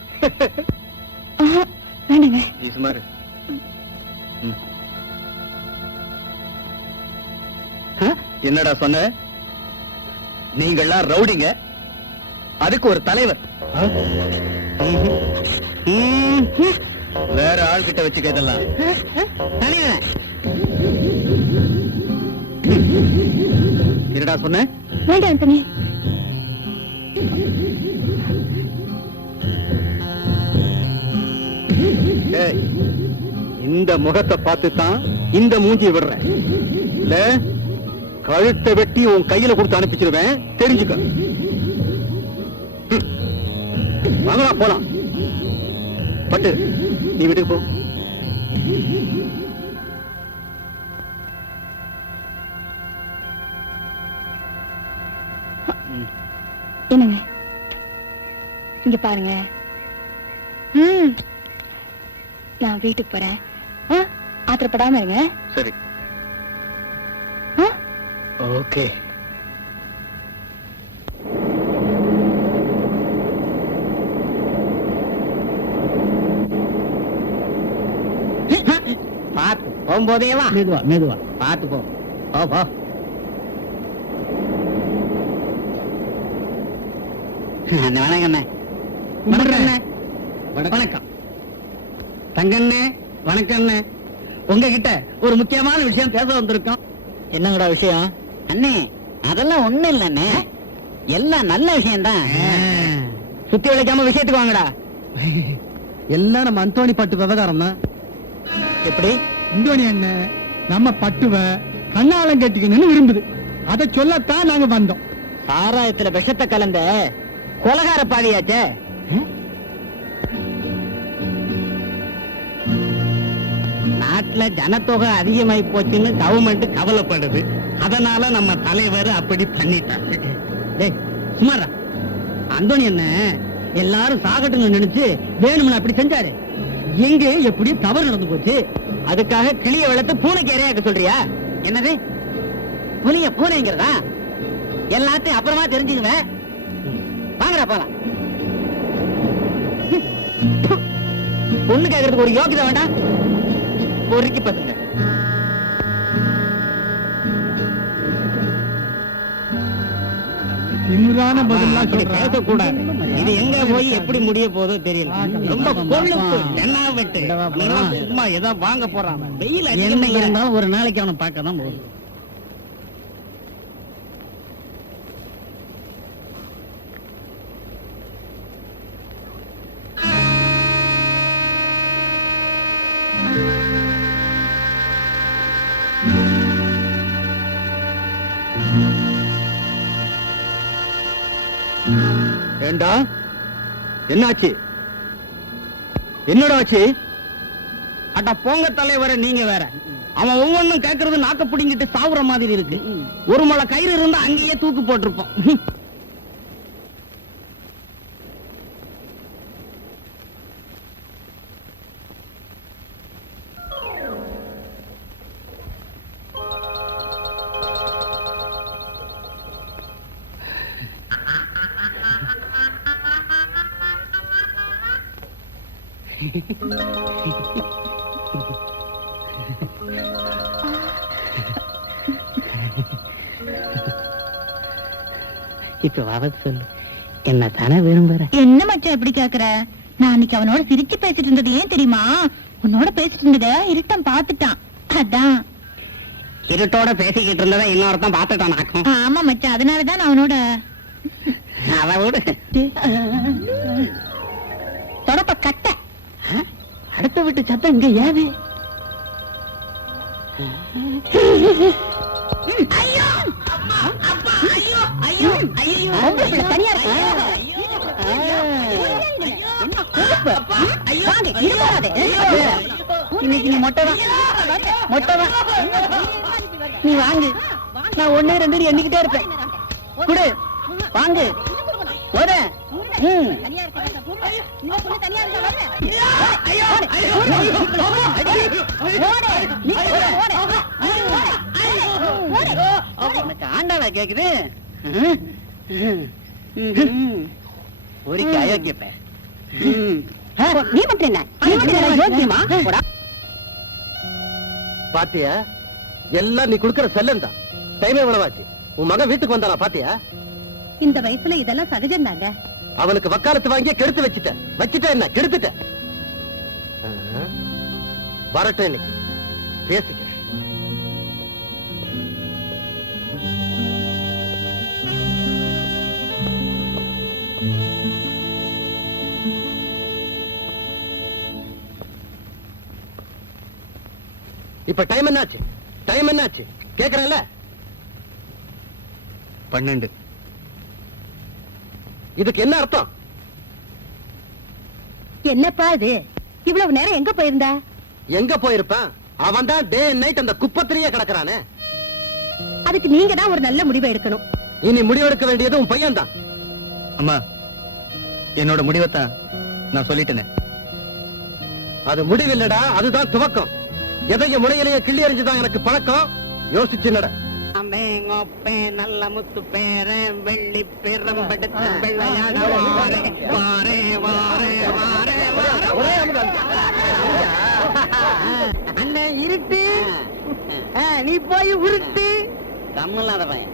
வேணுங்க. நீ சுமாரு. என்னடா சொன்ன? நீங்கள்லாம் ரவுடிங்க, அதுக்கு ஒரு தலைவர். வேற ஆள்கிட்ட வச்சுக்க இதெல்லாம். என்னடா சொன்ன? வேண்டாம் ஆண்டனி. ஏய், இந்த முகத்தை பார்த்து தான் இந்த மூஞ்சி விடுறேன். இல்ல கழுத்தை வெட்டி உன் கையில கொடுத்து அனுப்பிச்சிருவேன், தெரிஞ்சுக்க. வாங்கடா போலாம். பட்டு நீ வீட்டுக்கு போ. என்னங்க இங்க பாருங்க. நான் வீட்டுக்கு போறேன். ஆத்திரப்படாம இருங்க. சரி, ஓகே. பார்த்து போகும்போதே வா. மெதுவா மெதுவா. பார்த்து போ. போ போ. வணக்கண்ணே. வணக்கண்ணே. வணக்கம் தங்கண்ணே. வணக்கண்ணே. உங்ககிட்ட ஒரு முக்கியமான விஷயம் பேச வந்திருக்கோம். என்னங்கடா விஷயம்? அண்ணே, அதெல்லாம் ஒண்ணு இல்லண்ணே, எல்லாம் நல்ல விஷயம்தான். சுத்தி வளைக்காம விஷயத்துக்கு வாங்கடா. எல்லாம் நம்ம அந்தோணி பட்டு விவகாரம் தான். எப்படி? இந்தோனி அண்ணன் நம்ம பட்டுவ கண்ணாலம் கட்டிக்கணும்னு விரும்புது. அதை சொல்லத்தான் நாங்க வந்தோம். சாராயத்துல விஷத்தை கலந்த கொலகார பாடியாச்சே. நாட்டுல ஜனத்தொகை அதிகமாயி போச்சுன்னு கவர்மெண்ட் கவலைப்படுது. அதனால நம்ம தலைவர் அப்படி பண்ணிட்டாங்க. டேய் சுமாரா, அந்தோணி என்ன எல்லாரும் சாகட்டுன்னு நினைச்சு வேணும்னு அப்படி செஞ்சாரு. எங்க எப்படி தவறு நடந்து போச்சு. அதுக்காக கிளிய வளர்த்து பூனைக்கு இரையாக்க சொல்றியா? என்னது புலிய பூனைங்கிறதா? எல்லாத்தையும் அப்புறமா தெரிஞ்சுக்குவேன். வாங்கடா போலாம். பொண்ணு கேட்கறதுக்கு ஒரு யோகிதை வேண்டாம். பொறுக்கி பத்துங்க. திமிரான பதிலாம் சொல்றேன். பேசக்கூடாது. இது எங்க போய் எப்படி முடிய போதோ தெரியல. ரொம்ப கொழுப்பு என்ன வெட்டு. சும்மா ஏதோ வாங்க போறான். வெயில் என்ன இருந்தாலும் ஒரு நாளைக்கு அவனை பார்க்க தான் போகுது. ஏண்டா என்னாச்சு? என்னடா ஆச்சு? அட போங்க தலைவர, நீங்க வேற. அவன் ஒவ்வொன்னும் கேட்கறது நாக்க பிடிங்கிட்டு சாவுற மாதிரி இருக்கு. ஒரு மலை கயிறு இருந்தா அங்கேயே தூக்கு போட்டிருப்போம். இப்ப வர சொல்லு, என்ன தானே விரும்புற? என்ன மச்சான் இப்படி கேக்குற? நான் அன்னைக்கு அவனோட சிரிச்சு பேசிட்டு இருந்தது ஏன் தெரியுமா? உன்னோட பேசிட்டு இருந்தத இருட்டம் பாத்துட்டான், அதான். இருட்டோட பேசிக்கிட்டு இருந்ததை இன்னொருத்தன் பாத்துட்டான். ஆமா மச்சான், அதனாலதான் நான் அவனோட. அதை விடு. தொடப்ப கட்ட. அடுத்த வீட்டு சத்தம் இங்க ஏது? ஐயோ அம்மா! பொம்பளை பிள்ளை தனியா இருக்கு. வாங்க, இருக்காதே. இன்னைக்கு நீ மொட்டைதான் மொட்டைதான். நீ வாங்கு, நான் 1 2 எண்ணிக்கிட்டே இருப்பேன். குடு, வாங்கு, ஓட. தனியா இருக்கு. இந்த பொண்ணு தனியா இருக்கா? உனக்கு ஆண்டாளா கேக்குது? ஒரு அயோக்கியப்ப. நீ மட்டும் என்ன? நீ மட்டும் என்ன யோக்கியமா? பாத்தியா, எல்லாம் நீ குடுக்கற செல்லம் தான். டைமே எவ்வளவாச்சு? உன் மகன் வீட்டுக்கு வந்தானா பாத்தியா? இந்த வயசுல இதெல்லாம் சகஜம் தாங்க. அவனுக்கு வக்காலத்து வாங்கிய கெடுத்து வச்சுட்ட என்ன கெடுத்துட்ட. வரட்டும், இன்னைக்கு பேசிக்க. இப்ப டைம் என்னாச்சு? டைம் என்னாச்சு கேக்குறேன்ல? 12. இதுக்கு என்ன அர்த்தம்? என்னப்பா இது? இவ்வளவு நேரம் எங்க போயிருந்த? எங்க போயிருப்பான்? அவன் தான் டே அண்ட் நைட் அந்த குப்பத்திலேயே கிடக்குறானே. அதுக்கு நீங்க தான் ஒரு நல்ல முடிவை எடுக்கணும். இனி முடிவெடுக்க வேண்டியது உன் பையன் தான். அம்மா, என்னோட முடிவைத்தான் நான் சொல்லிட்டேனே. அது முடிவில்லடா, அதுதான் துவக்கம். எதைய முறையிலேயே கிள்ளி எறிஞ்சுதான் எனக்கு பழக்கம். யோசிச்சு நட. நல்ல முத்து பேரன் வெள்ளி பெரும்படுத்த வெள்ளையாட வாரே வாரே வாரே வாரே அண்ணன் இருட்டு. நீ போய் உருட்டு. கம்மலாத பையன்.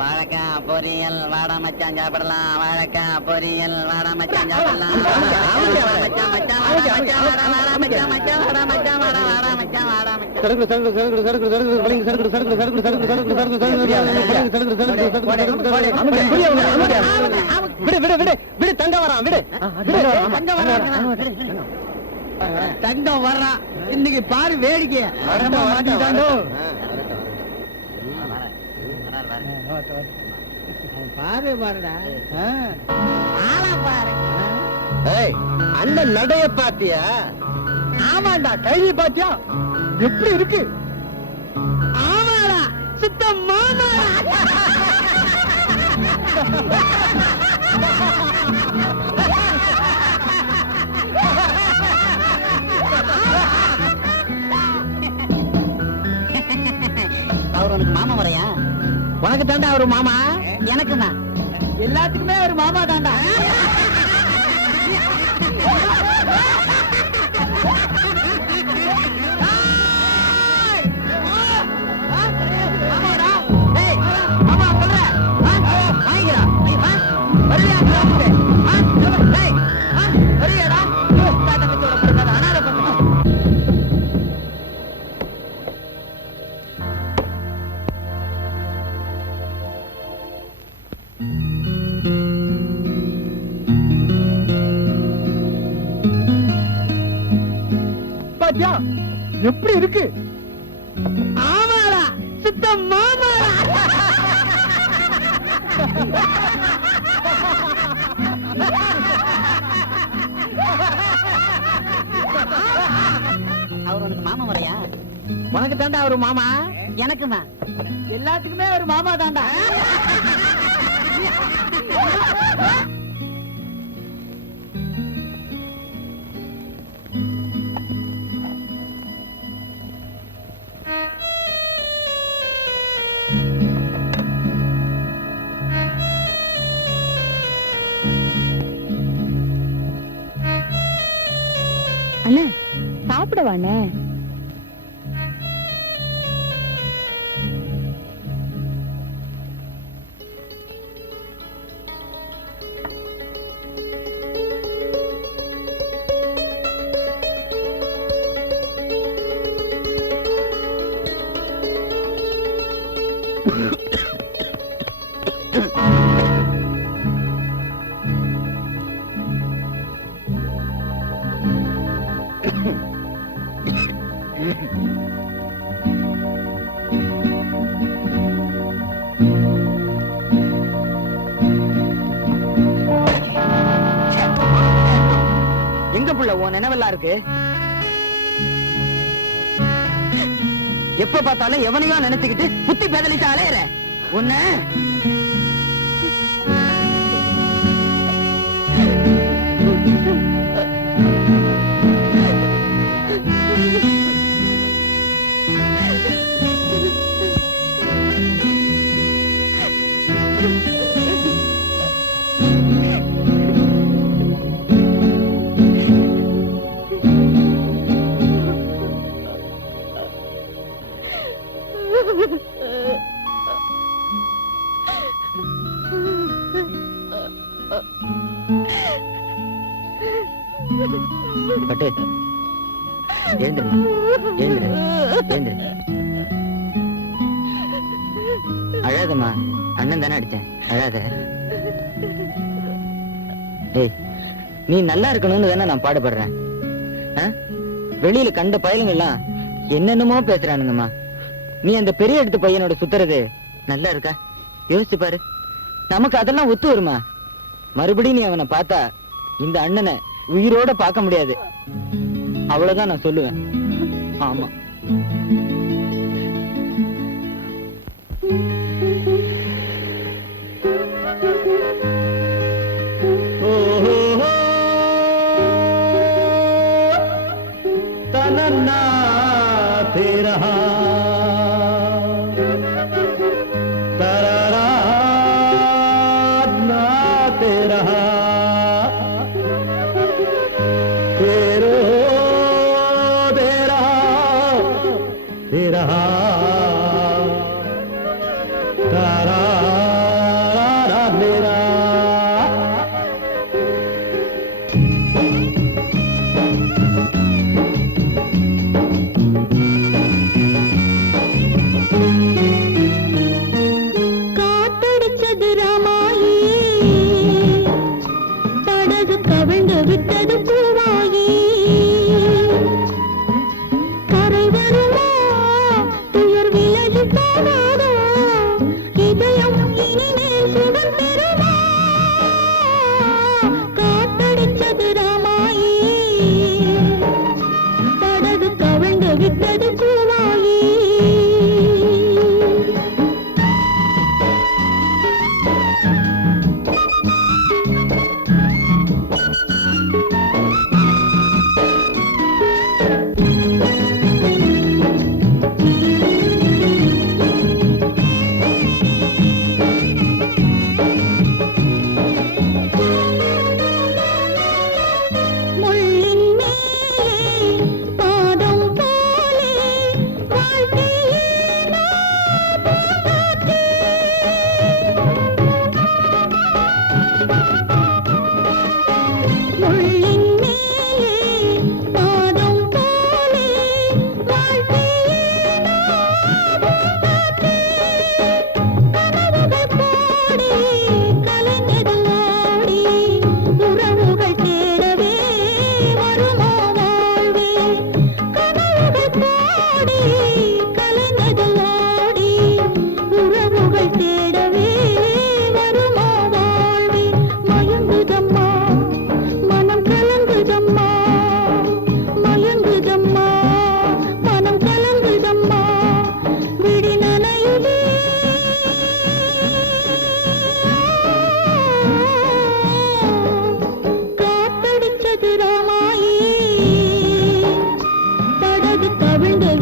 வாழைக்காய் பொரியல் வாடா மச்சான் சாப்பிடலாம். வாழைக்காய் பொரியல் வாடா மச்சான் சாப்பிடலாம். விடு, தங்க வரான், விடு. தங்கம் வர்றான். இன்னைக்கு பாரு வேடிக்கை. பாரு பாருடா. ஆளா பாரு. அண்ணன் நடைய பாத்தியா? ஆமாண்டா, கைதி பாத்தியா எப்படி இருக்கு? ஆமாடா, சுத்தம் மாமா. அவர் உனக்கு மாமா வரையா? உனக்கு தாண்டா ஒரு மாமா, எனக்கு தான். எல்லாத்துக்குமே ஒரு மாமா தாண்டா. பாத்தியா எப்படி இருக்கு? ஆமாடா, சுத்தம் மாமா. அவர் உனக்கு மாமா வரையா? உனக்கு தாண்டா ஒரு மாமா, எனக்கு தான். எல்லாத்துக்குமே ஒரு மாமா தாண்டா. அண்ணா, சாப்பிடவாண்ணே? புள்ள உன் நினைவெல்லாம் இருக்கு? எப்ப பார்த்தாலும் எவனையோ நினைச்சுக்கிட்டு புத்தி பேதலிட்டு அலையற உன்ன. பட்டு எழுந்துரு, எழுந்துரு, எழுந்துரு. அழாதம்மா, அண்ணன் தானே அடிச்சேன், அழாத. ஏய், நீ நல்லா இருக்கணும்னு தானே நான் பாடுபடுறேன். வெளியில கண்ட பயலுங்கெல்லாம் என்னென்னமோ பேசுறானுங்கம்மா. நீ அந்த பெரிய இடத்து பையனோட சுத்துறது நல்லா இருக்கா? யோசிச்சு பாரு. நமக்கு அதெல்லாம் ஒத்து வருமா? மறுபடியும் நீ அவனை பார்த்தா இந்த அண்ணனை உயிரோட பார்க்க முடியாது. அவ்வளவுதான் நான் சொல்லுவேன். ஆமா. तनन्ना तेरा तररा ना तेरा तेरो तेरा तेरा तारा मेरा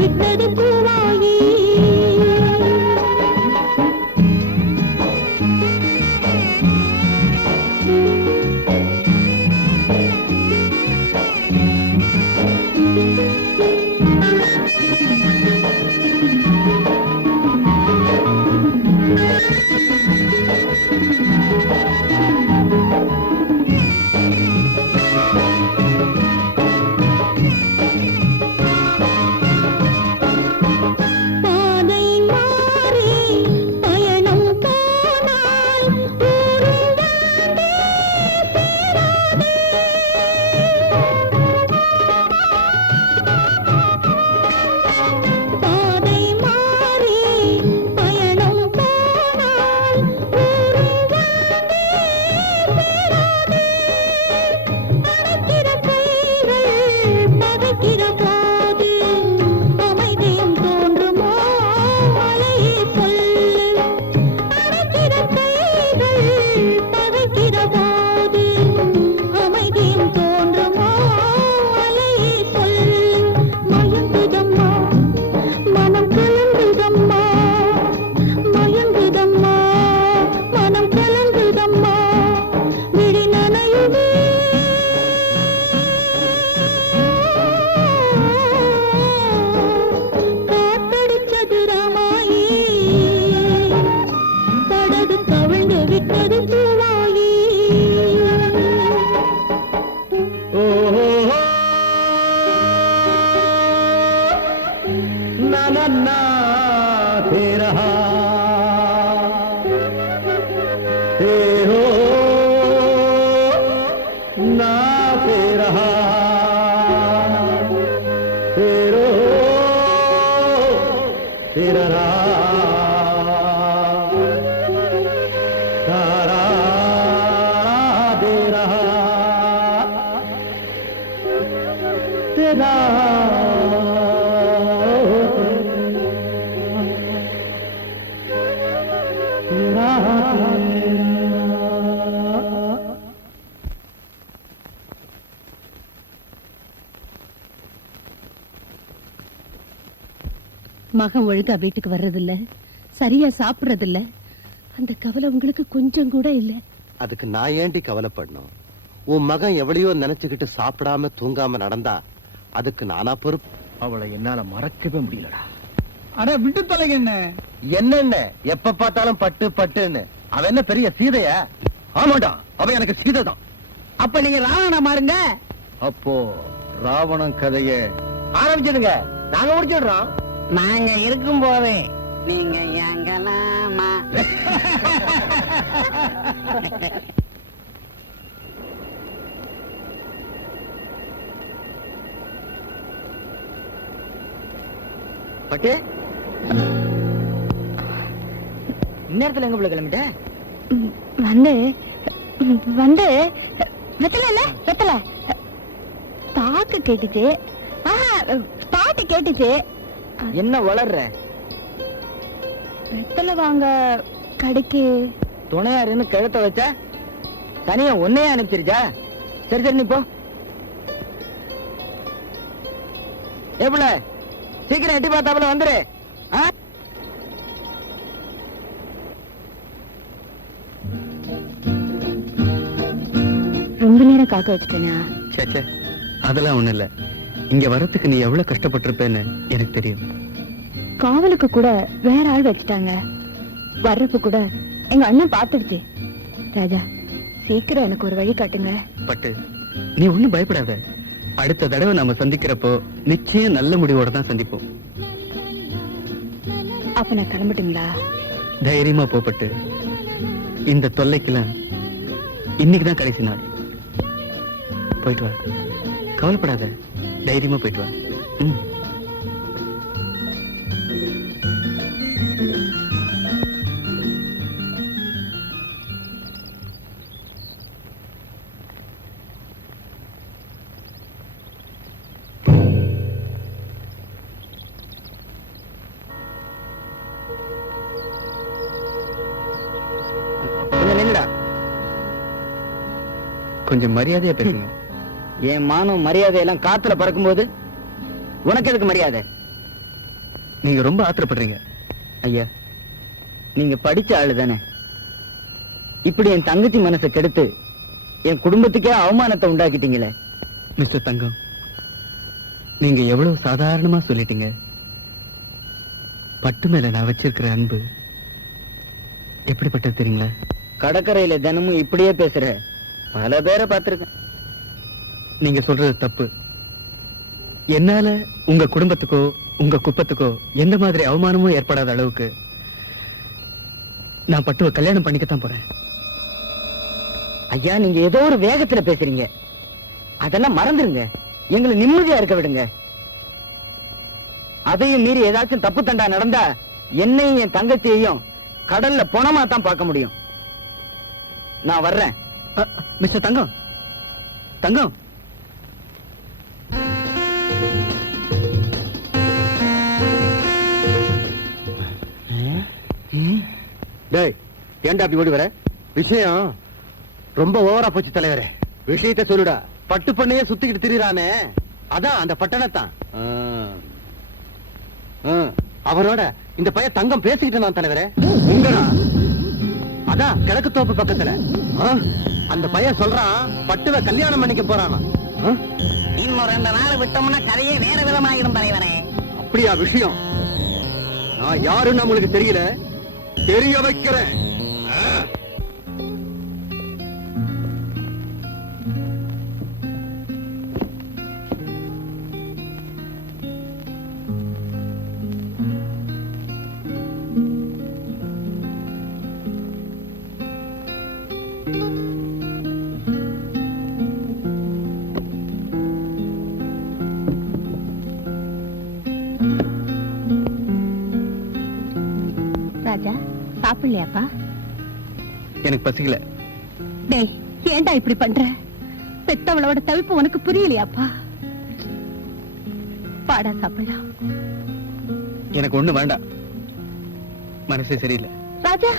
விட்டது பூ ना दे रहा तेरो ना दे रहा तेरो तेरा तारा दे रहा तेरा மகன் ஒழுங்கா வீட்டுக்கு வர்றதில்ல, சரியா சாப்பிடுறதில்ல. அந்த கவலை உங்களுக்கு கொஞ்சம் கூட இல்ல. அதுக்கு நான் ஏண்டி கவலைப்படணும்? உன் மகன் எவ்வளையோ நினைச்சுக்கிட்டு சாப்பிடாம தூங்காம நடந்தா அதுக்கு நானா பொறுப்பு? அவளை என்னால மறக்கவே முடியலடா. அட விட்டு தொலைங்க என்ன. என்னென்ன எப்ப பார்த்தாலும் பட்டு பட்டுன்னு அவன் என்ன பெரிய சீதையா? ஆமாடா, அவன் எனக்கு சீதை தான். அப்ப நீங்க ராவணா மாறுங்க. அப்போ ராவணன் கதைய ஆரம்பிச்சிடுங்க, நாங்க முடிச்சிடுறோம். நாங்க இருக்கும் போது நீங்க எங்கலாமா? பட்டு இந்நேரத்துல எங்க பிள்ளை கிளம்பிட்ட? வந்து வந்து வெத்தல வெத்தல பாக்கு கேட்டுச்சு. பாட்டு கேட்டுச்சு. என்ன வளர்ற? வெத்தல வாங்க கடைக்கு துணையாருன்னு கழுத்த வச்சா தனியா ஒன்னையே அனுப்பிச்சிருச்சா? சரி சரி, நீ போ. எப்பல சீக்கிரம் எட்டி பார்த்தாப்புல வந்துரு. ரொம்ப நேரம் காக்க வச்சுட்டேனா? சேச்சே, அதெல்லாம் ஒண்ணு இல்ல. இங்க வரத்துக்கு நீ எவ்வளவு கஷ்டப்பட்டிருப்பேன்னு எனக்கு தெரியும். காவலுக்கு கூட வேற ஆள் வச்சுட்டாங்க. வர்றப்ப கூட எங்க அண்ணன் பாத்துடுச்சு. ராஜா, சீக்கிரம் எனக்கு ஒரு வழி காட்டுங்க. பட்டு, நீ ஒண்ணும் பயப்படாத. அடுத்த தடவை நாம சந்திக்கிறப்போ நிச்சயம் நல்ல முடிவோட தான் சந்திப்போம். அப்ப நான் கிளம்பட்டுங்களா? தைரியமா போப்பட்டு. இந்த தொல்லைக்கெல்லாம் இன்னைக்குதான் கடைசி நாள். போயிட்டு வா, கவலைப்படாத. தைரியமா போயிட்டு வா. கொஞ்சம் மரியாதையா பேசுங்க. என் மானம் மரியாதை எல்லாம் காத்துல பறக்கும்போது உனக்கு எதுக்கு மரியாதை? நீங்க ரொம்ப ஆத்திரப்படுறீங்க. ஐயா, நீங்க படிச்ச ஆளு தானே. இப்படி என் தங்கச்சி மனசை கெடுத்து என் குடும்பத்துக்கே அவமானத்தை உண்டாக்கிட்டீங்களே. மிஸ்டர் தங்கம், நீங்க எவ்வளவு சாதாரணமா சொல்லிட்டீங்க. பட்டு மேல நான் வச்சிருக்கிற அன்பு எப்படிப்பட்டது தெரியுங்களா? கடற்கரையில தினமும் இப்படியே பேசுற பல பேரை பார்த்திருக்கேன். நீங்க சொல்றது தப்பு. என்னால உங்க குடும்பத்துக்கோ உங்க குப்பத்துக்கோ எந்த மாதிரி அவமானமும் ஏற்படாத அளவுக்கு நான் பட்டுவை கல்யாணம் பண்ணிக்கத்தான் போறேன். ஐயா, நீங்க ஏதோ ஒரு வேகத்துல பேசுறீங்க. அதெல்லாம் மறந்துருங்க. எங்களை நிம்மதியா இருக்க விடுங்க. அதையும் மீறி ஏதாச்சும் தப்பு தண்டா நடந்தா என்னையும் என் தங்கச்சியையும் கடல்ல பொணமா தான் பார்க்க முடியும். நான் வர்றேன். மிஸ்டர் தங்கம், தங்கம், டேய், ஏன்டா அப்படி ஓடி வர? விஷயம் ரொம்ப ஓவரா போச்சு தலைவரே. விஷயத்தை சொல்லுடா. பட்டு பண்ணையே சுத்திக்கிட்டு திரிறானே, அதான் அந்த பட்டணத்தான். அவரோட இந்த பையன் தங்கம் பேசிக்கிட்டு நான் தலைவரே. உங்கடா? அதான் கிழக்கு தோப்பு பக்கத்துல. அந்த பையன் சொல்றான் பட்டுவை கல்யாணம் பண்ணிக்க போறானா. இன்னும் 2 நாள் விட்டோம்னா கதையே வேற விதமாயிடும் தலைவரே. அப்படியா விஷயம்? நான் யாருன்னு உங்களுக்கு தெரியல, தெரிய வைக்கிறேன். ராஜா சாப்பிடலையாப்பா? எனக்கு பசிக்கல. டேய், ஏன்டா இப்படி பண்ற? பெத்தவளோட தவிப்பு உனக்கு புரியலையாப்பா? பாடா சாப்பிடலாம். எனக்கு ஒண்ணு வேண்டாம், மனசே சரியில்லை. ராஜா,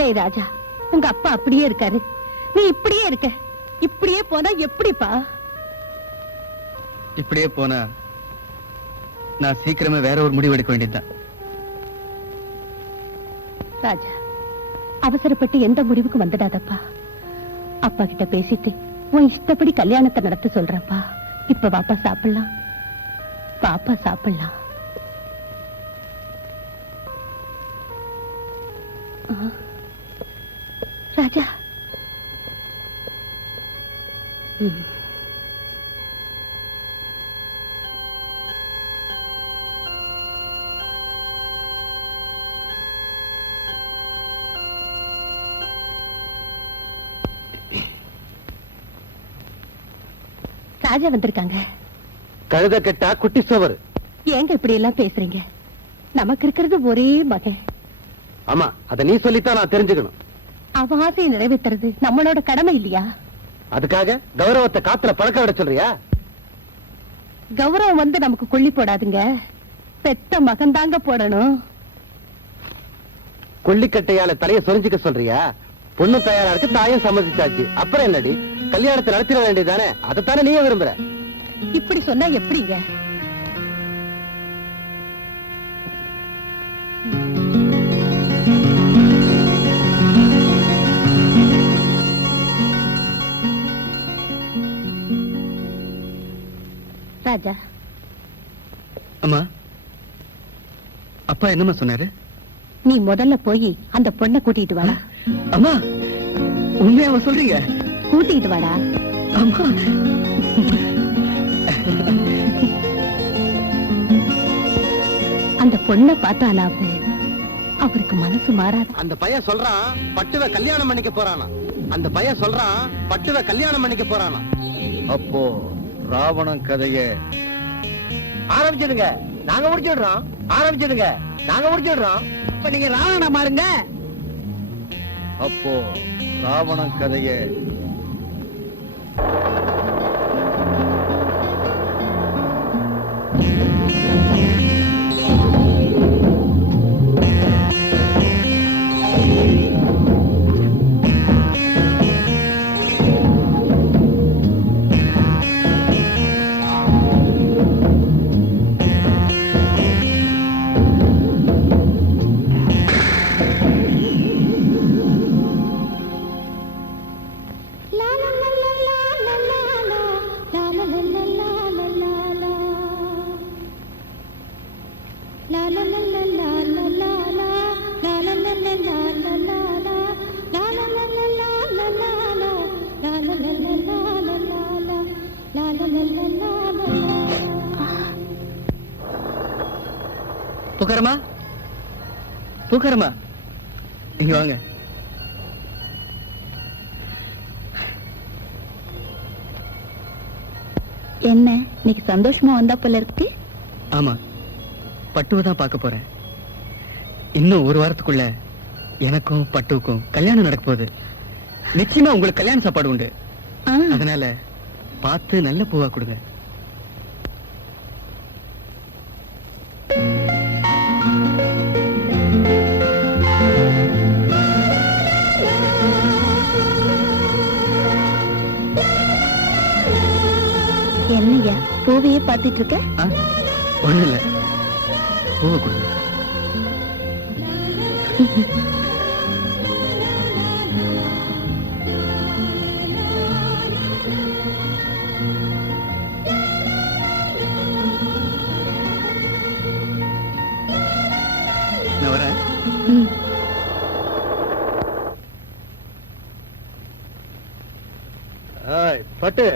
டேய் ராஜா, உங்க அப்பா அப்படியே இருக்காரு, நீ இப்படியே இருக்க. இப்படியே போனா எப்படிப்பா? இப்படியே போனா நான் சீக்கிரமே வேற ஒரு முடிவு எடுக்க வேண்டியதுதான். ராஜா, அவசரப்பட்டு எந்த முடிவுக்கு வந்துடாதப்பா. அப்பா கிட்ட பேசிட்டு உன் இஷ்டப்படி கல்யாணத்தை நடத்த சொல்றப்பா. இப்ப பாப்பா சாப்பிடலாம், பாப்பா சாப்பிடலாம். ராஜா, ராஜா வந்திருக்காங்க. கழுத கெட்டா குட்டி சோவர். ஏங்க இப்படி எல்லாம் பேசுறீங்க? நமக்கு இருக்கிறது ஒரே மகன். ஆமா, அத நீ சொல்லித்தான் நான் தெரிஞ்சுக்கணும். அவன் ஆசையை நிறைவேற்றுறது நம்மளோட கடமை இல்லையா? அதுக்காக கௌரவத்தை காத்துல பழக்க விட சொல்றியா? கௌரவம் வந்து நமக்கு கொள்ளி போடாதுங்க, பெத்த மகன் தாங்க போடணும். கொல்லிக்கட்டையால தலைய சொரிஞ்சுக்க சொல்றியா? பொண்ணு தயாரா இருக்கு, தாயும் சம்மதிச்சாச்சு. அப்புறம் என்னடி, கல்யாணத்தை நடத்திட வேண்டியதானே? அதைத்தானே நீயே விரும்புற. இப்படி சொன்னா எப்படிங்க? ராஜா, அம்மா, அப்பா என்னம்மா சொன்னாரு? நீ முதல்ல போய் அந்த பொண்ணை கூட்டிட்டு வாடா. அம்மா, உண்மையாவா சொல்றீங்க? கூட்டிட்டு வாடா. அம்மா, அந்த பொண்ணை பார்த்தாலாவது அவருக்கு மனசு மாறாது. அந்த பையன் சொல்றான் பட்டுவ கல்யாணம் பண்ணிக்க போறானா. அந்த பையன் சொல்றான் பட்டுவ கல்யாணம் பண்ணிக்க போறானா. அப்போ ராவணன் கதைய ஆரம்பிச்சிடுங்க, நாங்க முடிச்சிடுறோம். ஆரம்பிச்சிடுங்க, நாங்க முடிச்சிடுறோம். இப்ப நீங்க ராவண மாறுங்க. அப்போ ராவணன் கதைய பூக்காரமா, பூக்காரமா, இங்க வாங்க. என்ன இன்னைக்கு சந்தோஷமா வந்தா போல இருக்கு? ஆமா, பட்டுவை தான் பார்க்க போறேன். இன்னும் ஒரு வாரத்துக்குள்ள எனக்கும் பட்டுவுக்கும் கல்யாணம் நடக்க போகுது. நிச்சயமா உங்களுக்கு கல்யாண சாப்பாடு உண்டு. அதனால பார்த்து நல்ல பூவா கொடுங்க. என்னையா பூவையே பார்த்துட்டு இருக்க? ஒண்ணு இல்ல, பூவை கொடுங்க. நான் வரேன். பட்டு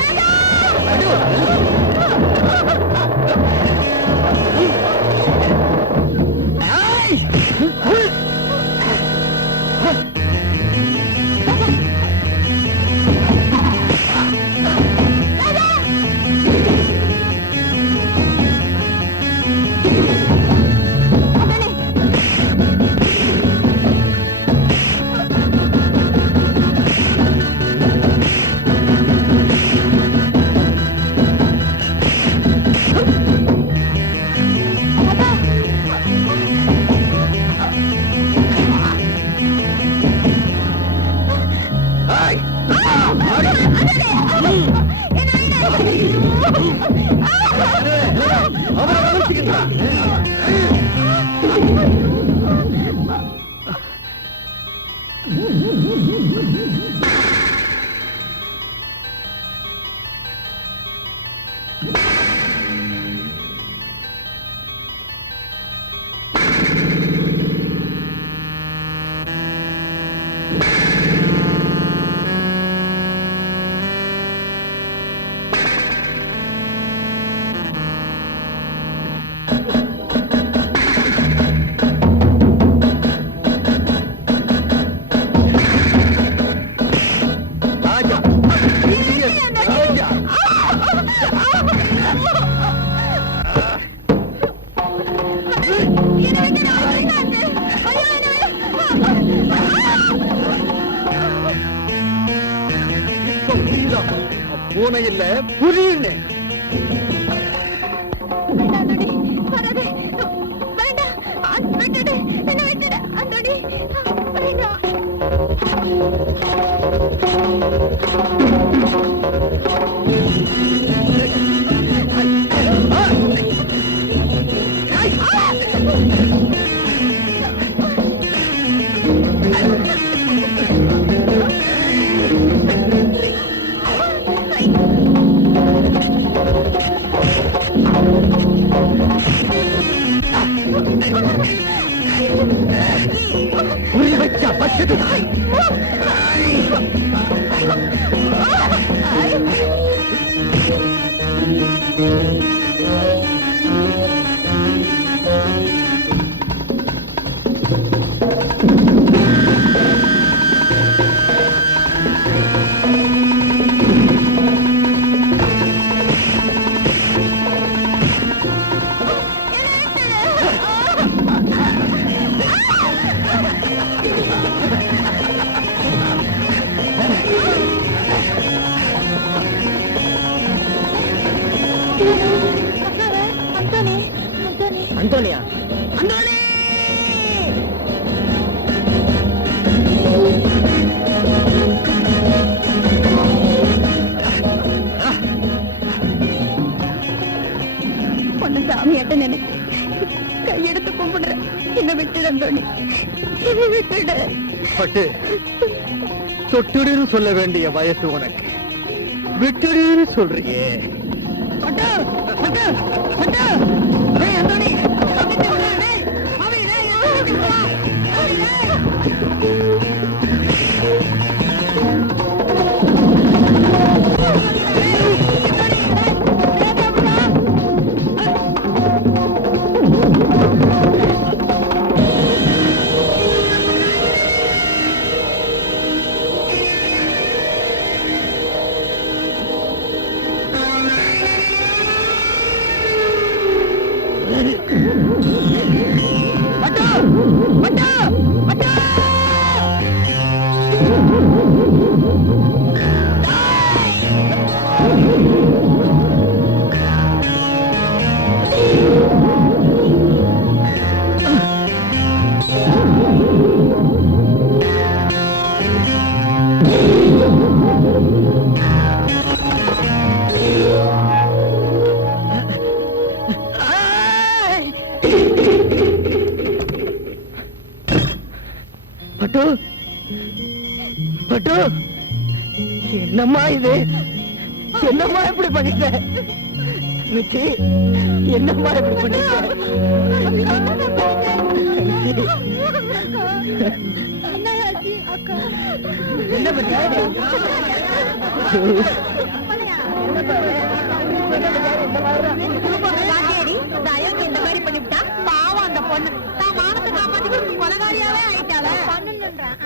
என்ன பூனை இல்ல புரியுன்னு அந்தோனியா பொண்ணு சாமியாட்ட நினைச்சு கையெடுத்து கும்பிடுறேன். என்ன விட்டுடு அந்தோணி, என்னை விட்டுடு. பட்டு தொட்டுடுன்னு சொல்ல வேண்டிய வயசு உனக்கு, விட்டுடுன்னு சொல்றியே. பட்டு, பட்டு, பட்டு. டேய் அந்தோணி, தப்பிச்சு விடு, டேய். மாமி, டேய், அந்தோணி, வா. மாமி, டேய். பட்டு பட்டு, என்னம்மா இது? என்னம்மா இப்படி பண்ணிட்ட? மிச்சி, என்னம்மா இப்படி பண்ணிட்ட? என்ன பண்ண? தயவு இந்த மாதிரி பண்ணிவிட்டா பாவம் அந்த பொண்ணு தான் மானத்தை காப்பாத்தி கொலகாரியாவே ஆயிட்டால பண்ணுன்றான்